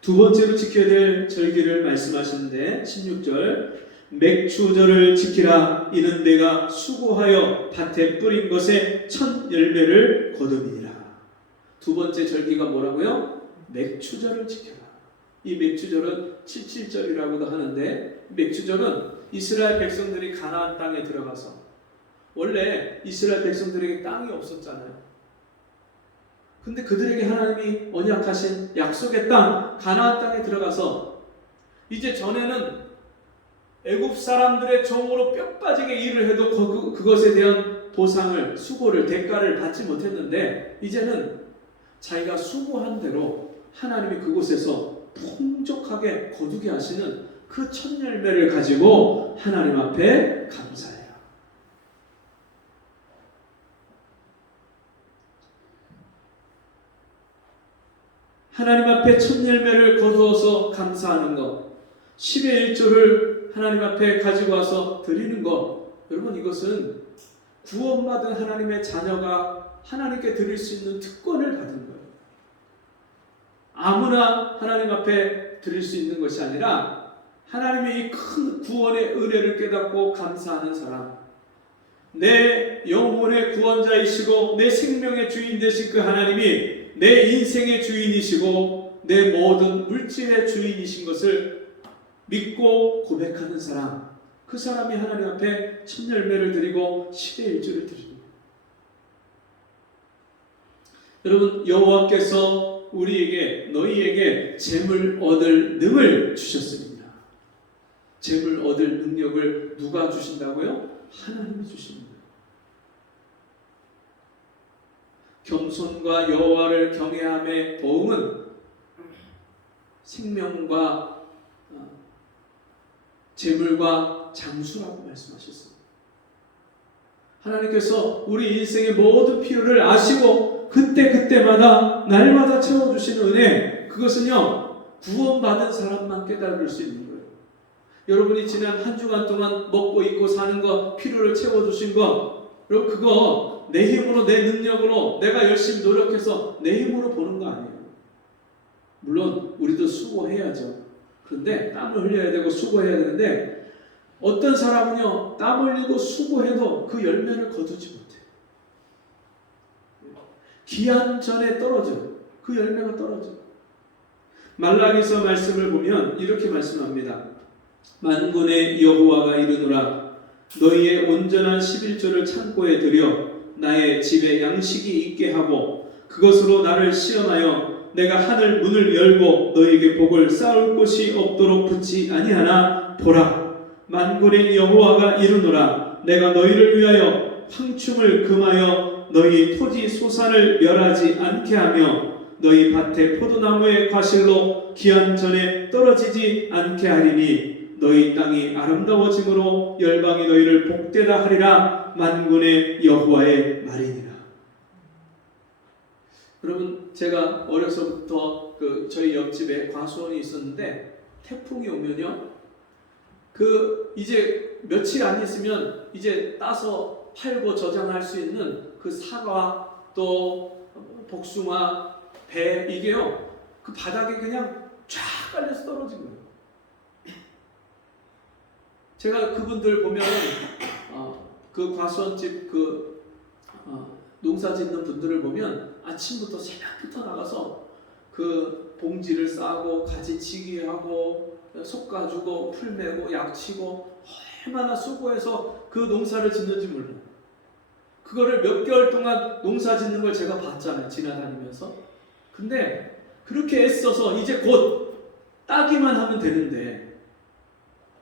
두 번째로 지켜야 될 절기를 말씀하시는데 16절 맥추절을 지키라. 이는 내가 수고하여 밭에 뿌린 것에 첫 열매를 거둠이니라. 두 번째 절기가 뭐라고요? 맥추절을 지켜라. 이 맥추절은 77절이라고도 하는데 맥추절은 이스라엘 백성들이 가나안 땅에 들어가서 원래 이스라엘 백성들에게 땅이 없었잖아요. 근데 그들에게 하나님이 언약하신 약속의 땅 가나안 땅에 들어가서 이제 전에는 애굽 사람들의 종으로 뼈 빠지게 일을 해도 그것에 대한 보상을 수고를 대가를 받지 못했는데 이제는 자기가 수고한 대로 하나님이 그곳에서 풍족하게 거두게 하시는 그 첫 열매를 가지고 하나님 앞에 감사해라. 하나님 앞에 첫 열매를 거두어서 감사하는 것, 10의 1조를 하나님 앞에 가지고 와서 드리는 것, 여러분 이것은 구원받은 하나님의 자녀가 하나님께 드릴 수 있는 특권을 받은 거예요. 아무나 하나님 앞에 드릴 수 있는 것이 아니라 하나님의 이 큰 구원의 은혜를 깨닫고 감사하는 사람, 내 영혼의 구원자이시고 내 생명의 주인 되신 그 하나님이 내 인생의 주인이시고 내 모든 물질의 주인이신 것을 믿고 고백하는 사람, 그 사람이 하나님 앞에 첫 열매를 드리고 10의 1조를 드립니다. 여러분, 여호와께서 우리에게 너희에게 재물 얻을 능을 주셨습니다. 재물 얻을 능력을 누가 주신다고요? 하나님이 주십니다. 겸손과 여호와를 경외함의 도움은 생명과 재물과 장수라고 말씀하셨습니다. 하나님께서 우리 인생의 모든 필요를 아시고 그때마다 날마다 채워주시는 은혜, 그것은요 구원받은 사람만 깨달을 수 있는 거예요. 여러분이 지난 한 주간 동안 먹고 입고 사는 것, 필요를 채워주신 것, 그리고 그거 내 힘으로 내 능력으로 내가 열심히 노력해서 내 힘으로 보는 거 아니에요. 물론 우리도 수고해야죠. 그런데 땀을 흘려야 되고 수고해야 되는데 어떤 사람은요 땀 흘리고 수고해도 그 열매를 거두지 못해요. 기한 전에 떨어져요. 그 열매가 떨어져요. 말라기서 말씀을 보면 이렇게 말씀합니다. 만군의 여호와가 이르노라, 너희의 온전한 11조를 창고에 들여 나의 집에 양식이 있게 하고 그것으로 나를 시험하여 내가 하늘 문을 열고 너희에게 복을 쌓을 곳이 없도록 붙지 아니하나 보라, 만군의 여호와가 이르노라, 내가 너희를 위하여 황충을 금하여 너희 토지 소산을 멸하지 않게 하며 너희 밭의 포도나무의 과실로 기한 전에 떨어지지 않게 하리니 너희 땅이 아름다워짐으로 열방이 너희를 복되다 하리라, 만군의 여호와의 말이니라. 여러분, 제가 어려서부터 저희 옆집에 과수원이 있었는데 태풍이 오면요, 이제 며칠 안 있으면 이제 따서 팔고 저장할 수 있는 그 사과 또 복숭아, 배, 이게요 그 바닥에 그냥 쫙 깔려서 떨어진 거예요. 제가 그분들 보면 그 과수원집 농사 짓는 분들을 보면 아침부터 새벽부터 나가서 그 봉지를 싸고 가지치기 하고 솎아주고 풀매고 약치고 얼마나 수고해서 그 농사를 짓는지 몰라요. 그거를 몇 개월 동안 농사 짓는 걸 제가 봤잖아요, 지나다니면서. 근데 그렇게 애써서 이제 곧 따기만 하면 되는데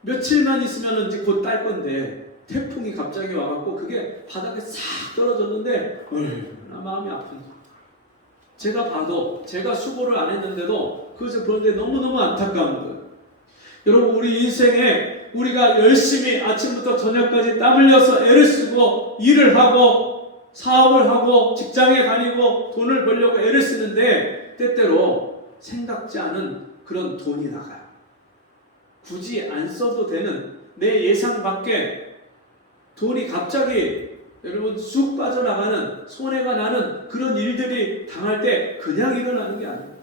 며칠만 있으면 이제 곧 딸 건데 태풍이 갑자기 와갖고 그게 바닥에 싹 떨어졌는데 얼마나 마음이 아픈지. 제가 봐도, 제가 수고를 안 했는데도 그것을 보는데 너무너무 안타까운 거예요. 여러분, 우리 인생에 우리가 열심히 아침부터 저녁까지 땀 흘려서 애를 쓰고 일을 하고 사업을 하고 직장에 다니고 돈을 벌려고 애를 쓰는데 때때로 생각지 않은 그런 돈이 나가요. 굳이 안 써도 되는 내 예상 밖에 돈이 갑자기 여러분 쑥 빠져나가는, 손해가 나는 그런 일들이 당할 때 그냥 일어나는 게 아니에요.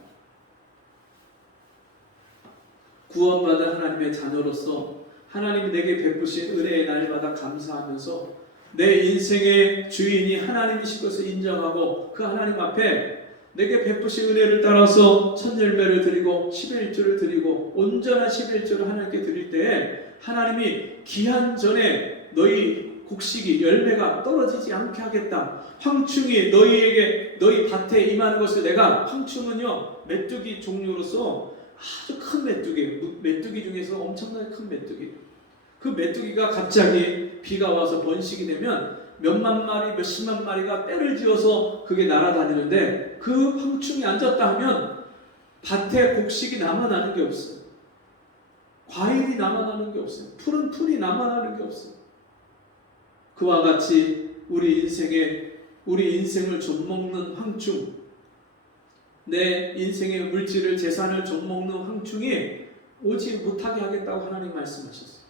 구원받은 하나님의 자녀로서 하나님이 내게 베푸신 은혜의 날마다 감사하면서 내 인생의 주인이 하나님이신 것을 인정하고 그 하나님 앞에 내게 베푸신 은혜를 따라서 첫 열매를 드리고 11조를 드리고 온전한 11조를 하나님께 드릴 때에 하나님이 기한 전에 너희 곡식이 열매가 떨어지지 않게 하겠다. 황충이 너희에게 너희 밭에 임하는 것을 내가, 황충은요 메뚜기 종류로서 아주 큰 메뚜기 중에서 엄청나게 큰 메뚜기. 그 메뚜기가 갑자기 비가 와서 번식이 되면 몇만 마리, 몇십만 마리가 떼를 지어서 그게 날아다니는데 그 황충이 앉았다 하면 밭에 곡식이 남아나는 게 없어요. 과일이 남아나는 게 없어요. 푸른 풀이 남아나는 게 없어요. 그와 같이 우리 인생을 좀먹는 황충, 내 인생의 물질을 재산을 좀먹는 황충이 오지 못하게 하겠다고 하나님 말씀하셨어요.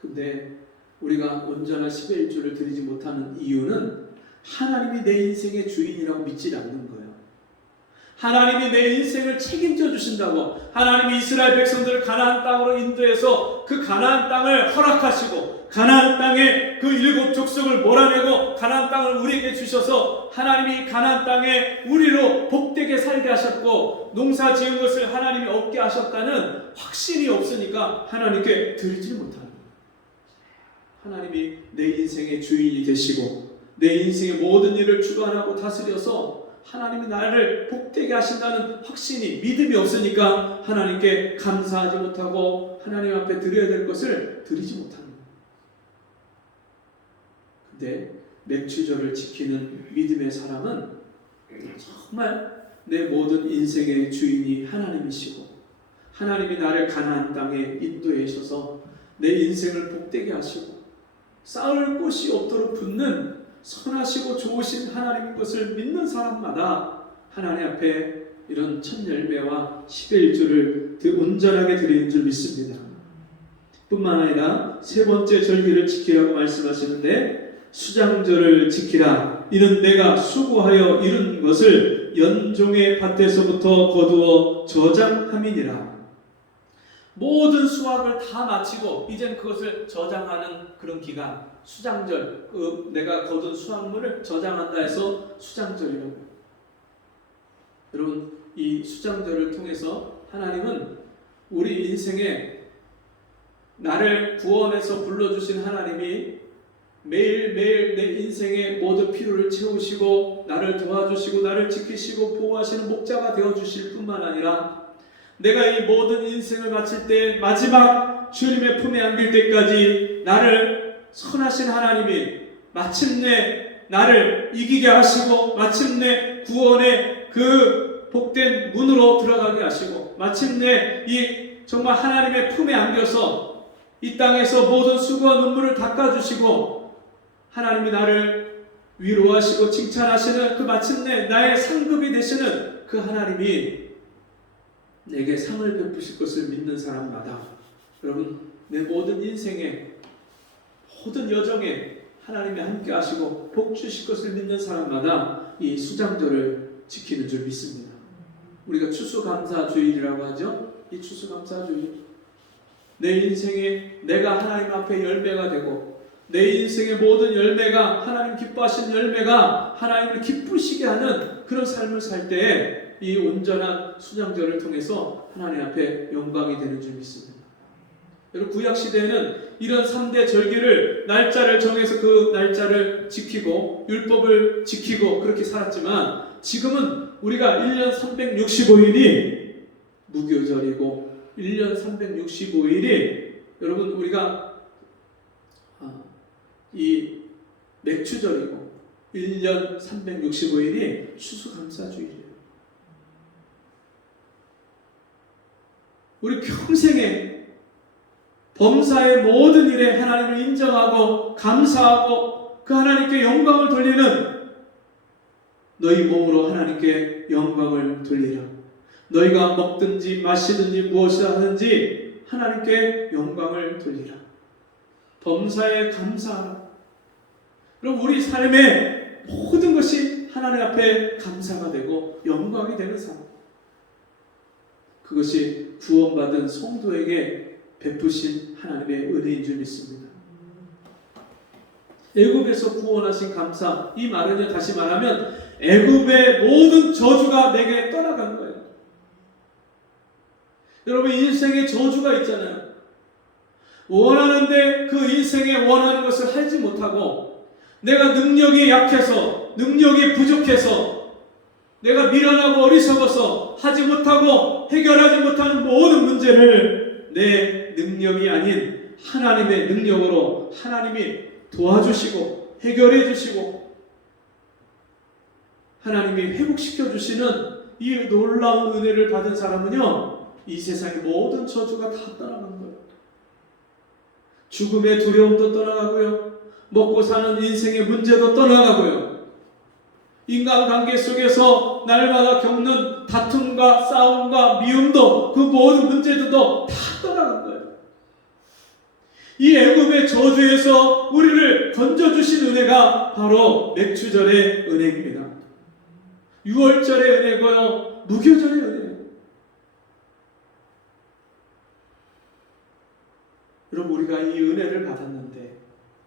근데 우리가 온전한 10의 1조를 드리지 못하는 이유는 하나님이 내 인생의 주인이라고 믿지 않는 거예요. 하나님이 내 인생을 책임져 주신다고, 하나님이 이스라엘 백성들을 가나안 땅으로 인도해서 그 가나안 땅을 허락하시고 가나안 땅에 그 7 족속을 몰아내고 가나안 땅을 우리에게 주셔서 하나님이 가나안 땅에 우리로 복되게 살게 하셨고 농사 지은 것을 하나님이 얻게 하셨다는 확신이 없으니까 하나님께 드리지 못하는 거예요. 하나님이 내 인생의 주인이 되시고 내 인생의 모든 일을 주관하고 다스려서 하나님이 나를 복되게 하신다는 확신이, 믿음이 없으니까 하나님께 감사하지 못하고 하나님 앞에 드려야 될 것을 드리지 못하는 거예요. 근데 맥추절을 지키는 믿음의 사람은 정말 내 모든 인생의 주인이 하나님이시고 하나님이 나를 가나안 땅에 인도해 주셔서 내 인생을 복되게 하시고 쌓을 곳이 없도록 붙는 선하시고 좋으신 하나님인 것을 믿는 사람마다 하나님 앞에 이런 첫 열매와 10의 1조를 온전하게 드리는 줄 믿습니다. 뿐만 아니라 세 번째 절기를 지키라고 말씀하시는데 수장절을 지키라. 이는 내가 수고하여 이룬 것을 연종의 밭에서부터 거두어 저장함이니라. 모든 수확을 다 마치고 이젠 그것을 저장하는 그런 기간, 수장절, 내가 거둔 수확물을 저장한다 해서 수장절이라고. 여러분, 이 수장절을 통해서 하나님은 우리 인생에 나를 구원해서 불러주신 하나님이 매일매일 내 인생의 모든 필요를 채우시고 나를 도와주시고 나를 지키시고 보호하시는 목자가 되어주실 뿐만 아니라 내가 이 모든 인생을 마칠 때 마지막 주님의 품에 안길 때까지 나를 선하신 하나님이 마침내 나를 이기게 하시고 마침내 구원의 그 복된 문으로 들어가게 하시고 마침내 이 정말 하나님의 품에 안겨서 이 땅에서 모든 수고와 눈물을 닦아주시고 하나님이 나를 위로하시고 칭찬하시는 그 마침내 나의 상급이 되시는 그 하나님이 내게 상을 베푸실 것을 믿는 사람마다 여러분 내 모든 인생에 모든 여정에 하나님이 함께 하시고 복 주실 것을 믿는 사람마다 이 수장절을 지키는 줄 믿습니다. 우리가 추수감사주일이라고 하죠. 이 추수감사주일 내 인생에 내가 하나님 앞에 열매가 되고 내 인생의 모든 열매가 하나님 기뻐하신 열매가 하나님을 기쁘시게 하는 그런 삶을 살 때에 이 온전한 수장절을 통해서 하나님 앞에 영광이 되는 줄 믿습니다. 여러분 구약시대에는 이런 3대 절기를 날짜를 정해서 그 날짜를 지키고 율법을 지키고 그렇게 살았지만 지금은 우리가 1년 365일이 무교절이고 1년 365일이 여러분 우리가 이 맥추절이고 1년 365일이 추수감사주일이에요. 우리 평생에 범사의 모든 일에 하나님을 인정하고 감사하고 그 하나님께 영광을 돌리는 너희 몸으로 하나님께 영광을 돌리라. 너희가 먹든지 마시든지 무엇을 하든지 하나님께 영광을 돌리라. 범사에 감사하라. 그럼 우리 삶의 모든 것이 하나님 앞에 감사가 되고 영광이 되는 삶. 그것이 구원받은 성도에게 베푸신 하나님의 은혜인 줄 믿습니다. 애굽에서 구원하신 감사, 이 말은요 다시 말하면 애굽의 모든 저주가 내게 떠나간 거예요. 여러분 인생에 저주가 있잖아요. 원하는데 그 인생에 원하는 것을 하지 못하고 내가 능력이 약해서 능력이 부족해서 내가 미련하고 어리석어서 하지 못하고 해결하지 못하는 모든 문제를 내 능력이 아닌 하나님의 능력으로 하나님이 도와주시고 해결해 주시고 하나님이 회복시켜 주시는 이 놀라운 은혜를 받은 사람은요 이 세상의 모든 저주가 다 떠나간 거예요. 죽음의 두려움도 떠나가고요 먹고 사는 인생의 문제도 떠나가고요 인간관계 속에서 날마다 겪는 다툼과 싸움과 미움도 그 모든 문제들도 다 떠나간 거예요. 이 애굽의 저주에서 우리를 건져주신 은혜가 바로 맥주절의 은혜입니다. 유월절의 은혜고요, 무교절의 은혜예요. 여러분, 우리가 이 은혜를 받았는데,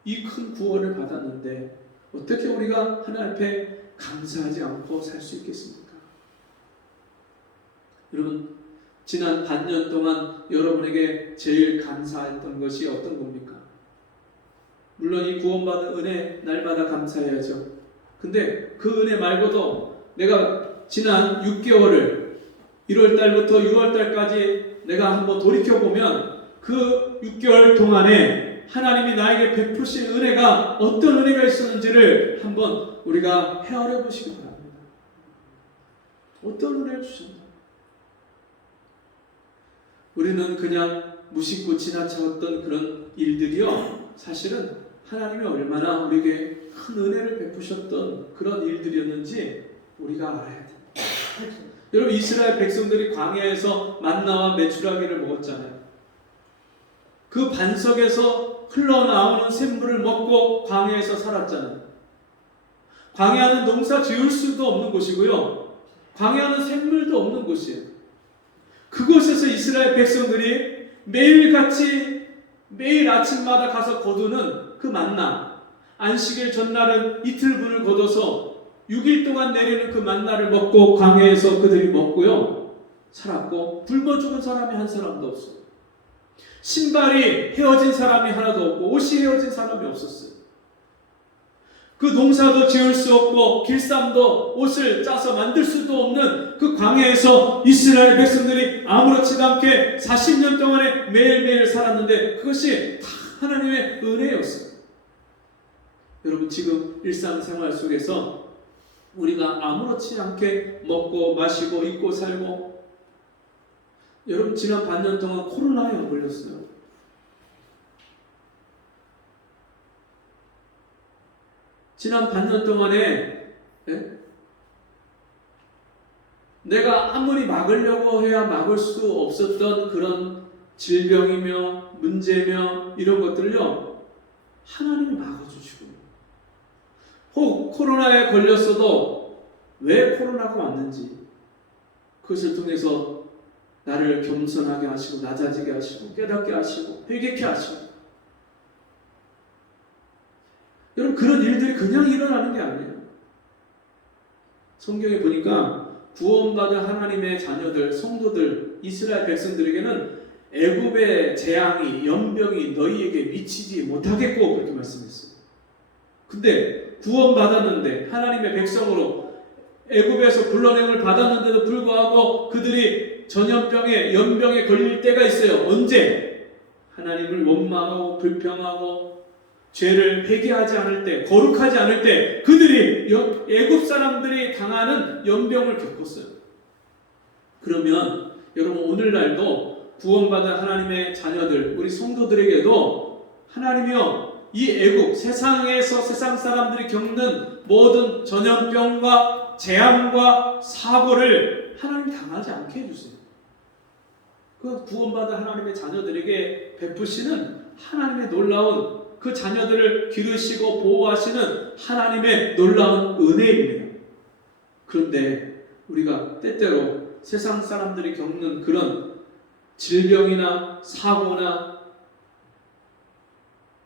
이 큰 구원을 받았는데 어떻게 우리가 하나님 앞에 감사하지 않고 살 수 있겠습니까? 여러분, 지난 반년 동안 여러분에게 제일 감사했던 것이 어떤 겁니까? 물론 이 구원받은 은혜 날마다 감사해야죠. 근데 그 은혜 말고도 내가 지난 6개월을 1월달부터 6월달까지 내가 한번 돌이켜보면 그 6개월 동안에 하나님이 나에게 베푸신 은혜가 어떤 은혜가 있었는지를 한번 우리가 헤아려 보시기 바랍니다. 어떤 은혜를 주셨나? 우리는 그냥 무심코 지나쳤던 그런 일들이요, 사실은 하나님이 얼마나 우리에게 큰 은혜를 베푸셨던 그런 일들이었는지 우리가 알아야 됩니다. 여러분, 이스라엘 백성들이 광야에서 만나와 메추라기를 먹었잖아요. 그 반석에서 흘러나오는 샘물을 먹고 광야에서 살았잖아요. 광야는 농사 지을 수도 없는 곳이고요, 광야는 샘물도 없는 곳이에요. 그곳에서 이스라엘 백성들이 매일같이 매일 아침마다 가서 거두는 그 만나, 안식일 전날은 이틀분을 거둬서 6일 동안 내리는 그 만나를 먹고 광야에서 그들이 먹고요, 살았고, 굶어 죽은 사람이 한 사람도 없어요. 신발이 헤어진 사람이 하나도 없고 옷이 헤어진 사람이 없었어요. 그 농사도 지을 수 없고 길쌈도 옷을 짜서 만들 수도 없는 그 광야에서 이스라엘 백성들이 아무렇지도 않게 40년 동안에 매일매일 살았는데 그것이 다 하나님의 은혜였어요. 여러분, 지금 일상생활 속에서 우리가 아무렇지 않게 먹고 마시고 입고 살고, 여러분, 지난 반년 동안 코로나에 안 걸렸어요. 지난 반년 동안에 내가 아무리 막으려고 해야 막을 수 없었던 그런 질병이며 문제며 이런 것들을요, 하나님이 막아주시고, 혹 코로나에 걸렸어도 왜 코로나가 왔는지 그것을 통해서 나를 겸손하게 하시고 낮아지게 하시고 깨닫게 하시고 회개케 하시고, 여러분, 그런 일들이 그냥 일어나는 게 아니에요. 성경에 보니까 구원받은 하나님의 자녀들, 성도들, 이스라엘 백성들에게는 애굽의 재앙이, 연병이 너희에게 미치지 못하겠고 그렇게 말씀했어요. 근데 구원받았는데 하나님의 백성으로 애굽에서 불러냄을 받았는데도 불구하고 그들이 전염병에, 연병에 걸릴 때가 있어요. 언제? 하나님을 원망하고 불평하고 죄를 회개하지 않을 때, 거룩하지 않을 때 그들이 애굽 사람들이 당하는 연병을 겪었어요. 그러면 여러분, 오늘날도 구원받은 하나님의 자녀들, 우리 성도들에게도 하나님이요, 이 애굽, 세상에서 세상 사람들이 겪는 모든 전염병과 재앙과 사고를 하나님 당하지 않게 해주세요. 그 구원받은 하나님의 자녀들에게 베푸시는 하나님의 놀라운, 그 자녀들을 기르시고 보호하시는 하나님의 놀라운 은혜입니다. 그런데 우리가 때때로 세상 사람들이 겪는 그런 질병이나 사고나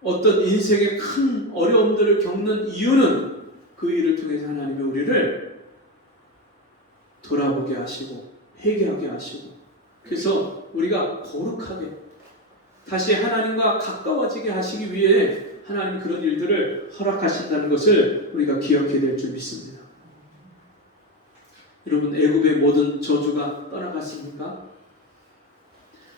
어떤 인생의 큰 어려움들을 겪는 이유는 그 일을 통해서 하나님이 우리를 돌아보게 하시고 회개하게 하시고, 그래서 우리가 거룩하게 다시 하나님과 가까워지게 하시기 위해 하나님 그런 일들을 허락하신다는 것을 우리가 기억해야 될 줄 믿습니다. 여러분, 애굽의 모든 저주가 떠나갔습니까?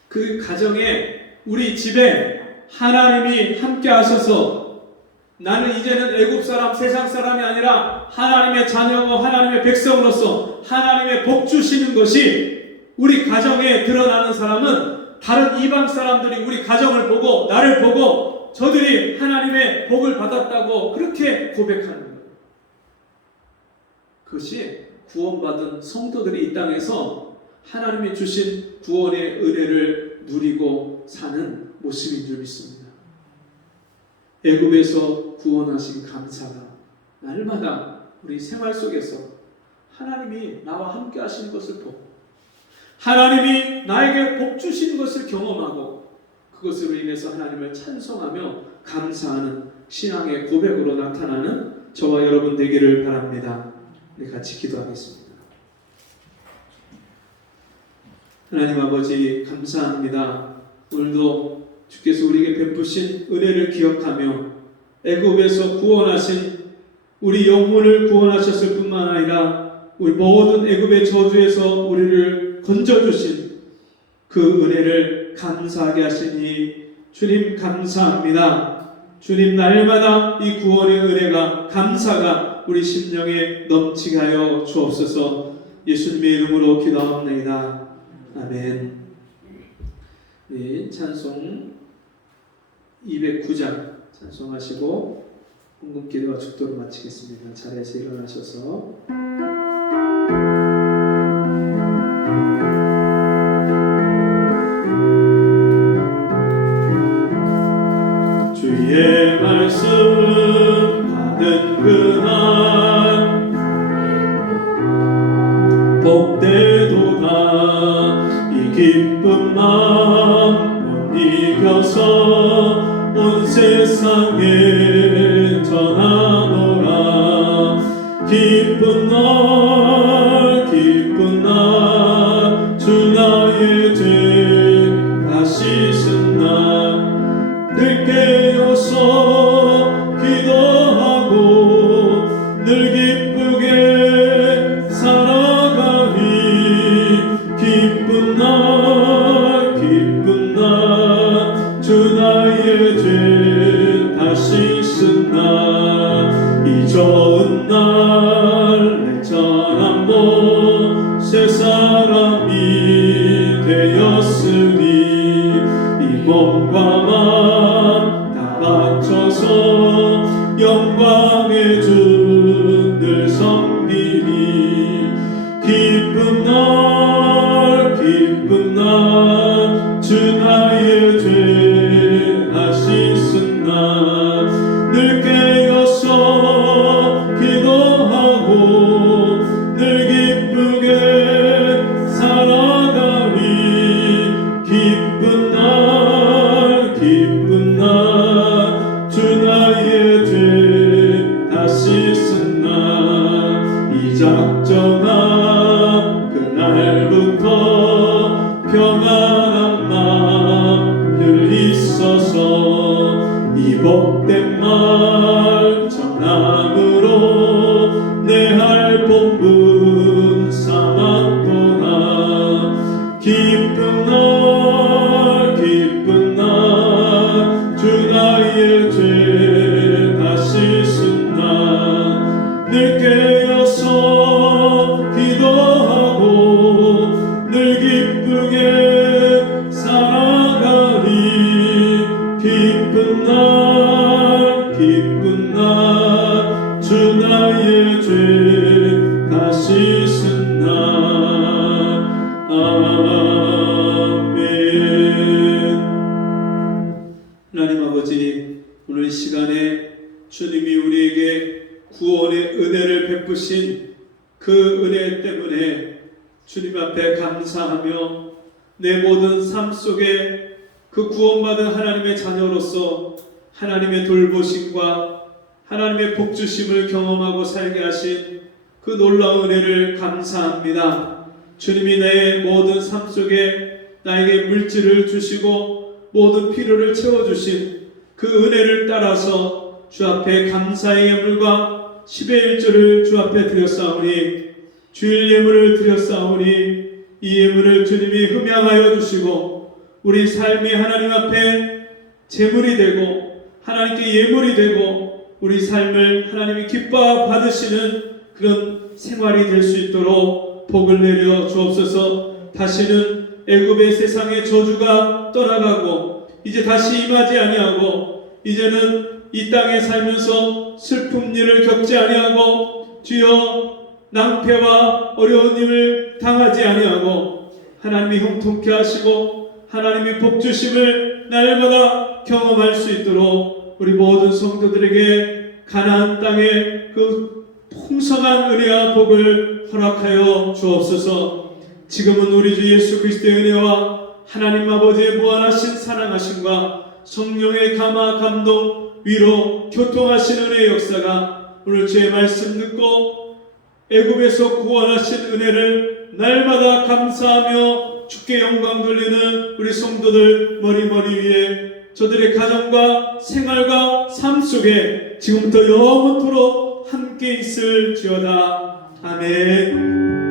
그 가정에, 우리 집에 하나님이 함께 하셔서 나는 이제는 애굽 사람, 세상 사람이 아니라 하나님의 자녀고 하나님의 백성으로서 하나님의 복 주시는 것이 우리 가정에 드러나는 사람은 다른 이방 사람들이 우리 가정을 보고 나를 보고 저들이 하나님의 복을 받았다고 그렇게 고백하는 거예요. 그것이 구원받은 성도들이 이 땅에서 하나님이 주신 구원의 은혜를 누리고 사는 모습인 줄 믿습니다. 애굽에서 구원하신 감사가 날마다 우리 생활 속에서 하나님이 나와 함께 하시는 것을 보고 하나님이 나에게 복 주신 것을 경험하고 그것으로 인해서 하나님을 찬송하며 감사하는 신앙의 고백으로 나타나는 저와 여러분 되기를 바랍니다. 우리 같이 기도하겠습니다. 하나님 아버지 감사합니다. 오늘도 주께서 우리에게 베푸신 은혜를 기억하며 애굽에서 구원하신 우리 영혼을 구원하셨을 뿐만 아니라 우리 모든 애굽의 저주에서 우리를 건져주신 그 은혜를 감사하게 하시니 주님 감사합니다. 주님 날마다 이 구원의 은혜가 감사가 우리 심령에 넘치게 하여 주옵소서. 예수님의 이름으로 기도합니다. 아멘. 네, 찬송 209장 찬송하시고 헌금기도와 축도를 마치겠습니다. 자리에서 일어나셔서 주의 말씀 받은 그날 복되도다. 이 기쁜 마음 못 이겨서 온 세상에 전하노라. 기쁜 날 주 나의 죄 다 씻은 날 늘 깨어서 기도하고 늘 기쁘게 살아가리. 기쁜 날 주 나의 죄 다 씻은 날 이 좋은 날 내 전한 모세 사람이 되었으니 이 몸과 마음 다 바쳐서 영광의 주 늘 섬기니. 기쁜 날 주 나의 죄 다 씻은 날 늘 깨어서 기도하고 늘 기쁘게 살아가리. 기쁜 날 주 나의 죄 다 씻은 날 이 작정한 그날부터 평안한 마음 늘 있어서 이 복된 말 전함으로 내 할 본분 삼았도다. 기쁜 날 주 나의 죄 다 씻은 날 늘 깨어서 기도하고 늘 기쁘게 살아가리. 기쁜 날 주 나의 죄 다 씻은 날. 아멘. 하나님 아버지 오늘 이 시간에 주님이 우리에게 구원의 은혜를 베푸신 그 은혜 때문에 주님 앞에 감사하며 내 모든 삶 속에 그 구원받은 하나님의 자녀로서 하나님의 돌보심과 하나님의 복주심을 경험하고 살게 하신 그 놀라운 은혜를 감사합니다. 주님이 내 모든 삶 속에 나에게 물질을 주시고 모든 필요를 채워주신 그 은혜를 따라서 주 앞에 감사의 예물과 10의 1조를 주 앞에 드렸사오니 주일 예물을 드렸사오니 이 예물을 주님이 흠양하여 주시고 우리 삶이 하나님 앞에 제물이 되고 하나님께 예물이 되고 우리 삶을 하나님이 기뻐 받으시는 그런 생활이 될 수 있도록 복을 내려 주옵소서. 다시는 애굽의 세상의 저주가 떠나가고 이제 다시 임하지 아니하고 이제는 이 땅에 살면서 슬픔 일을 겪지 아니하고 주여 낭패와 어려운 일을 당하지 아니하고 하나님이 형통케 하시고 하나님이 복주심을 날마다 경험할 수 있도록 우리 모든 성도들에게 가나안 땅의 그 풍성한 은혜와 복을 허락하여 주옵소서. 지금은 우리 주 예수 그리스도의 은혜와 하나님 아버지의 무한하신 사랑하심과 성령의 감화 감동 위로 교통하신 은혜의 역사가 오늘 주의 말씀 듣고 애굽에서 구원하신 은혜를 날마다 감사하며 주께 영광 돌리는 우리 성도들 머리 위에 저들의 가정과 생활과 삶 속에 지금부터 영원토록 함께 있을지어다. 아멘.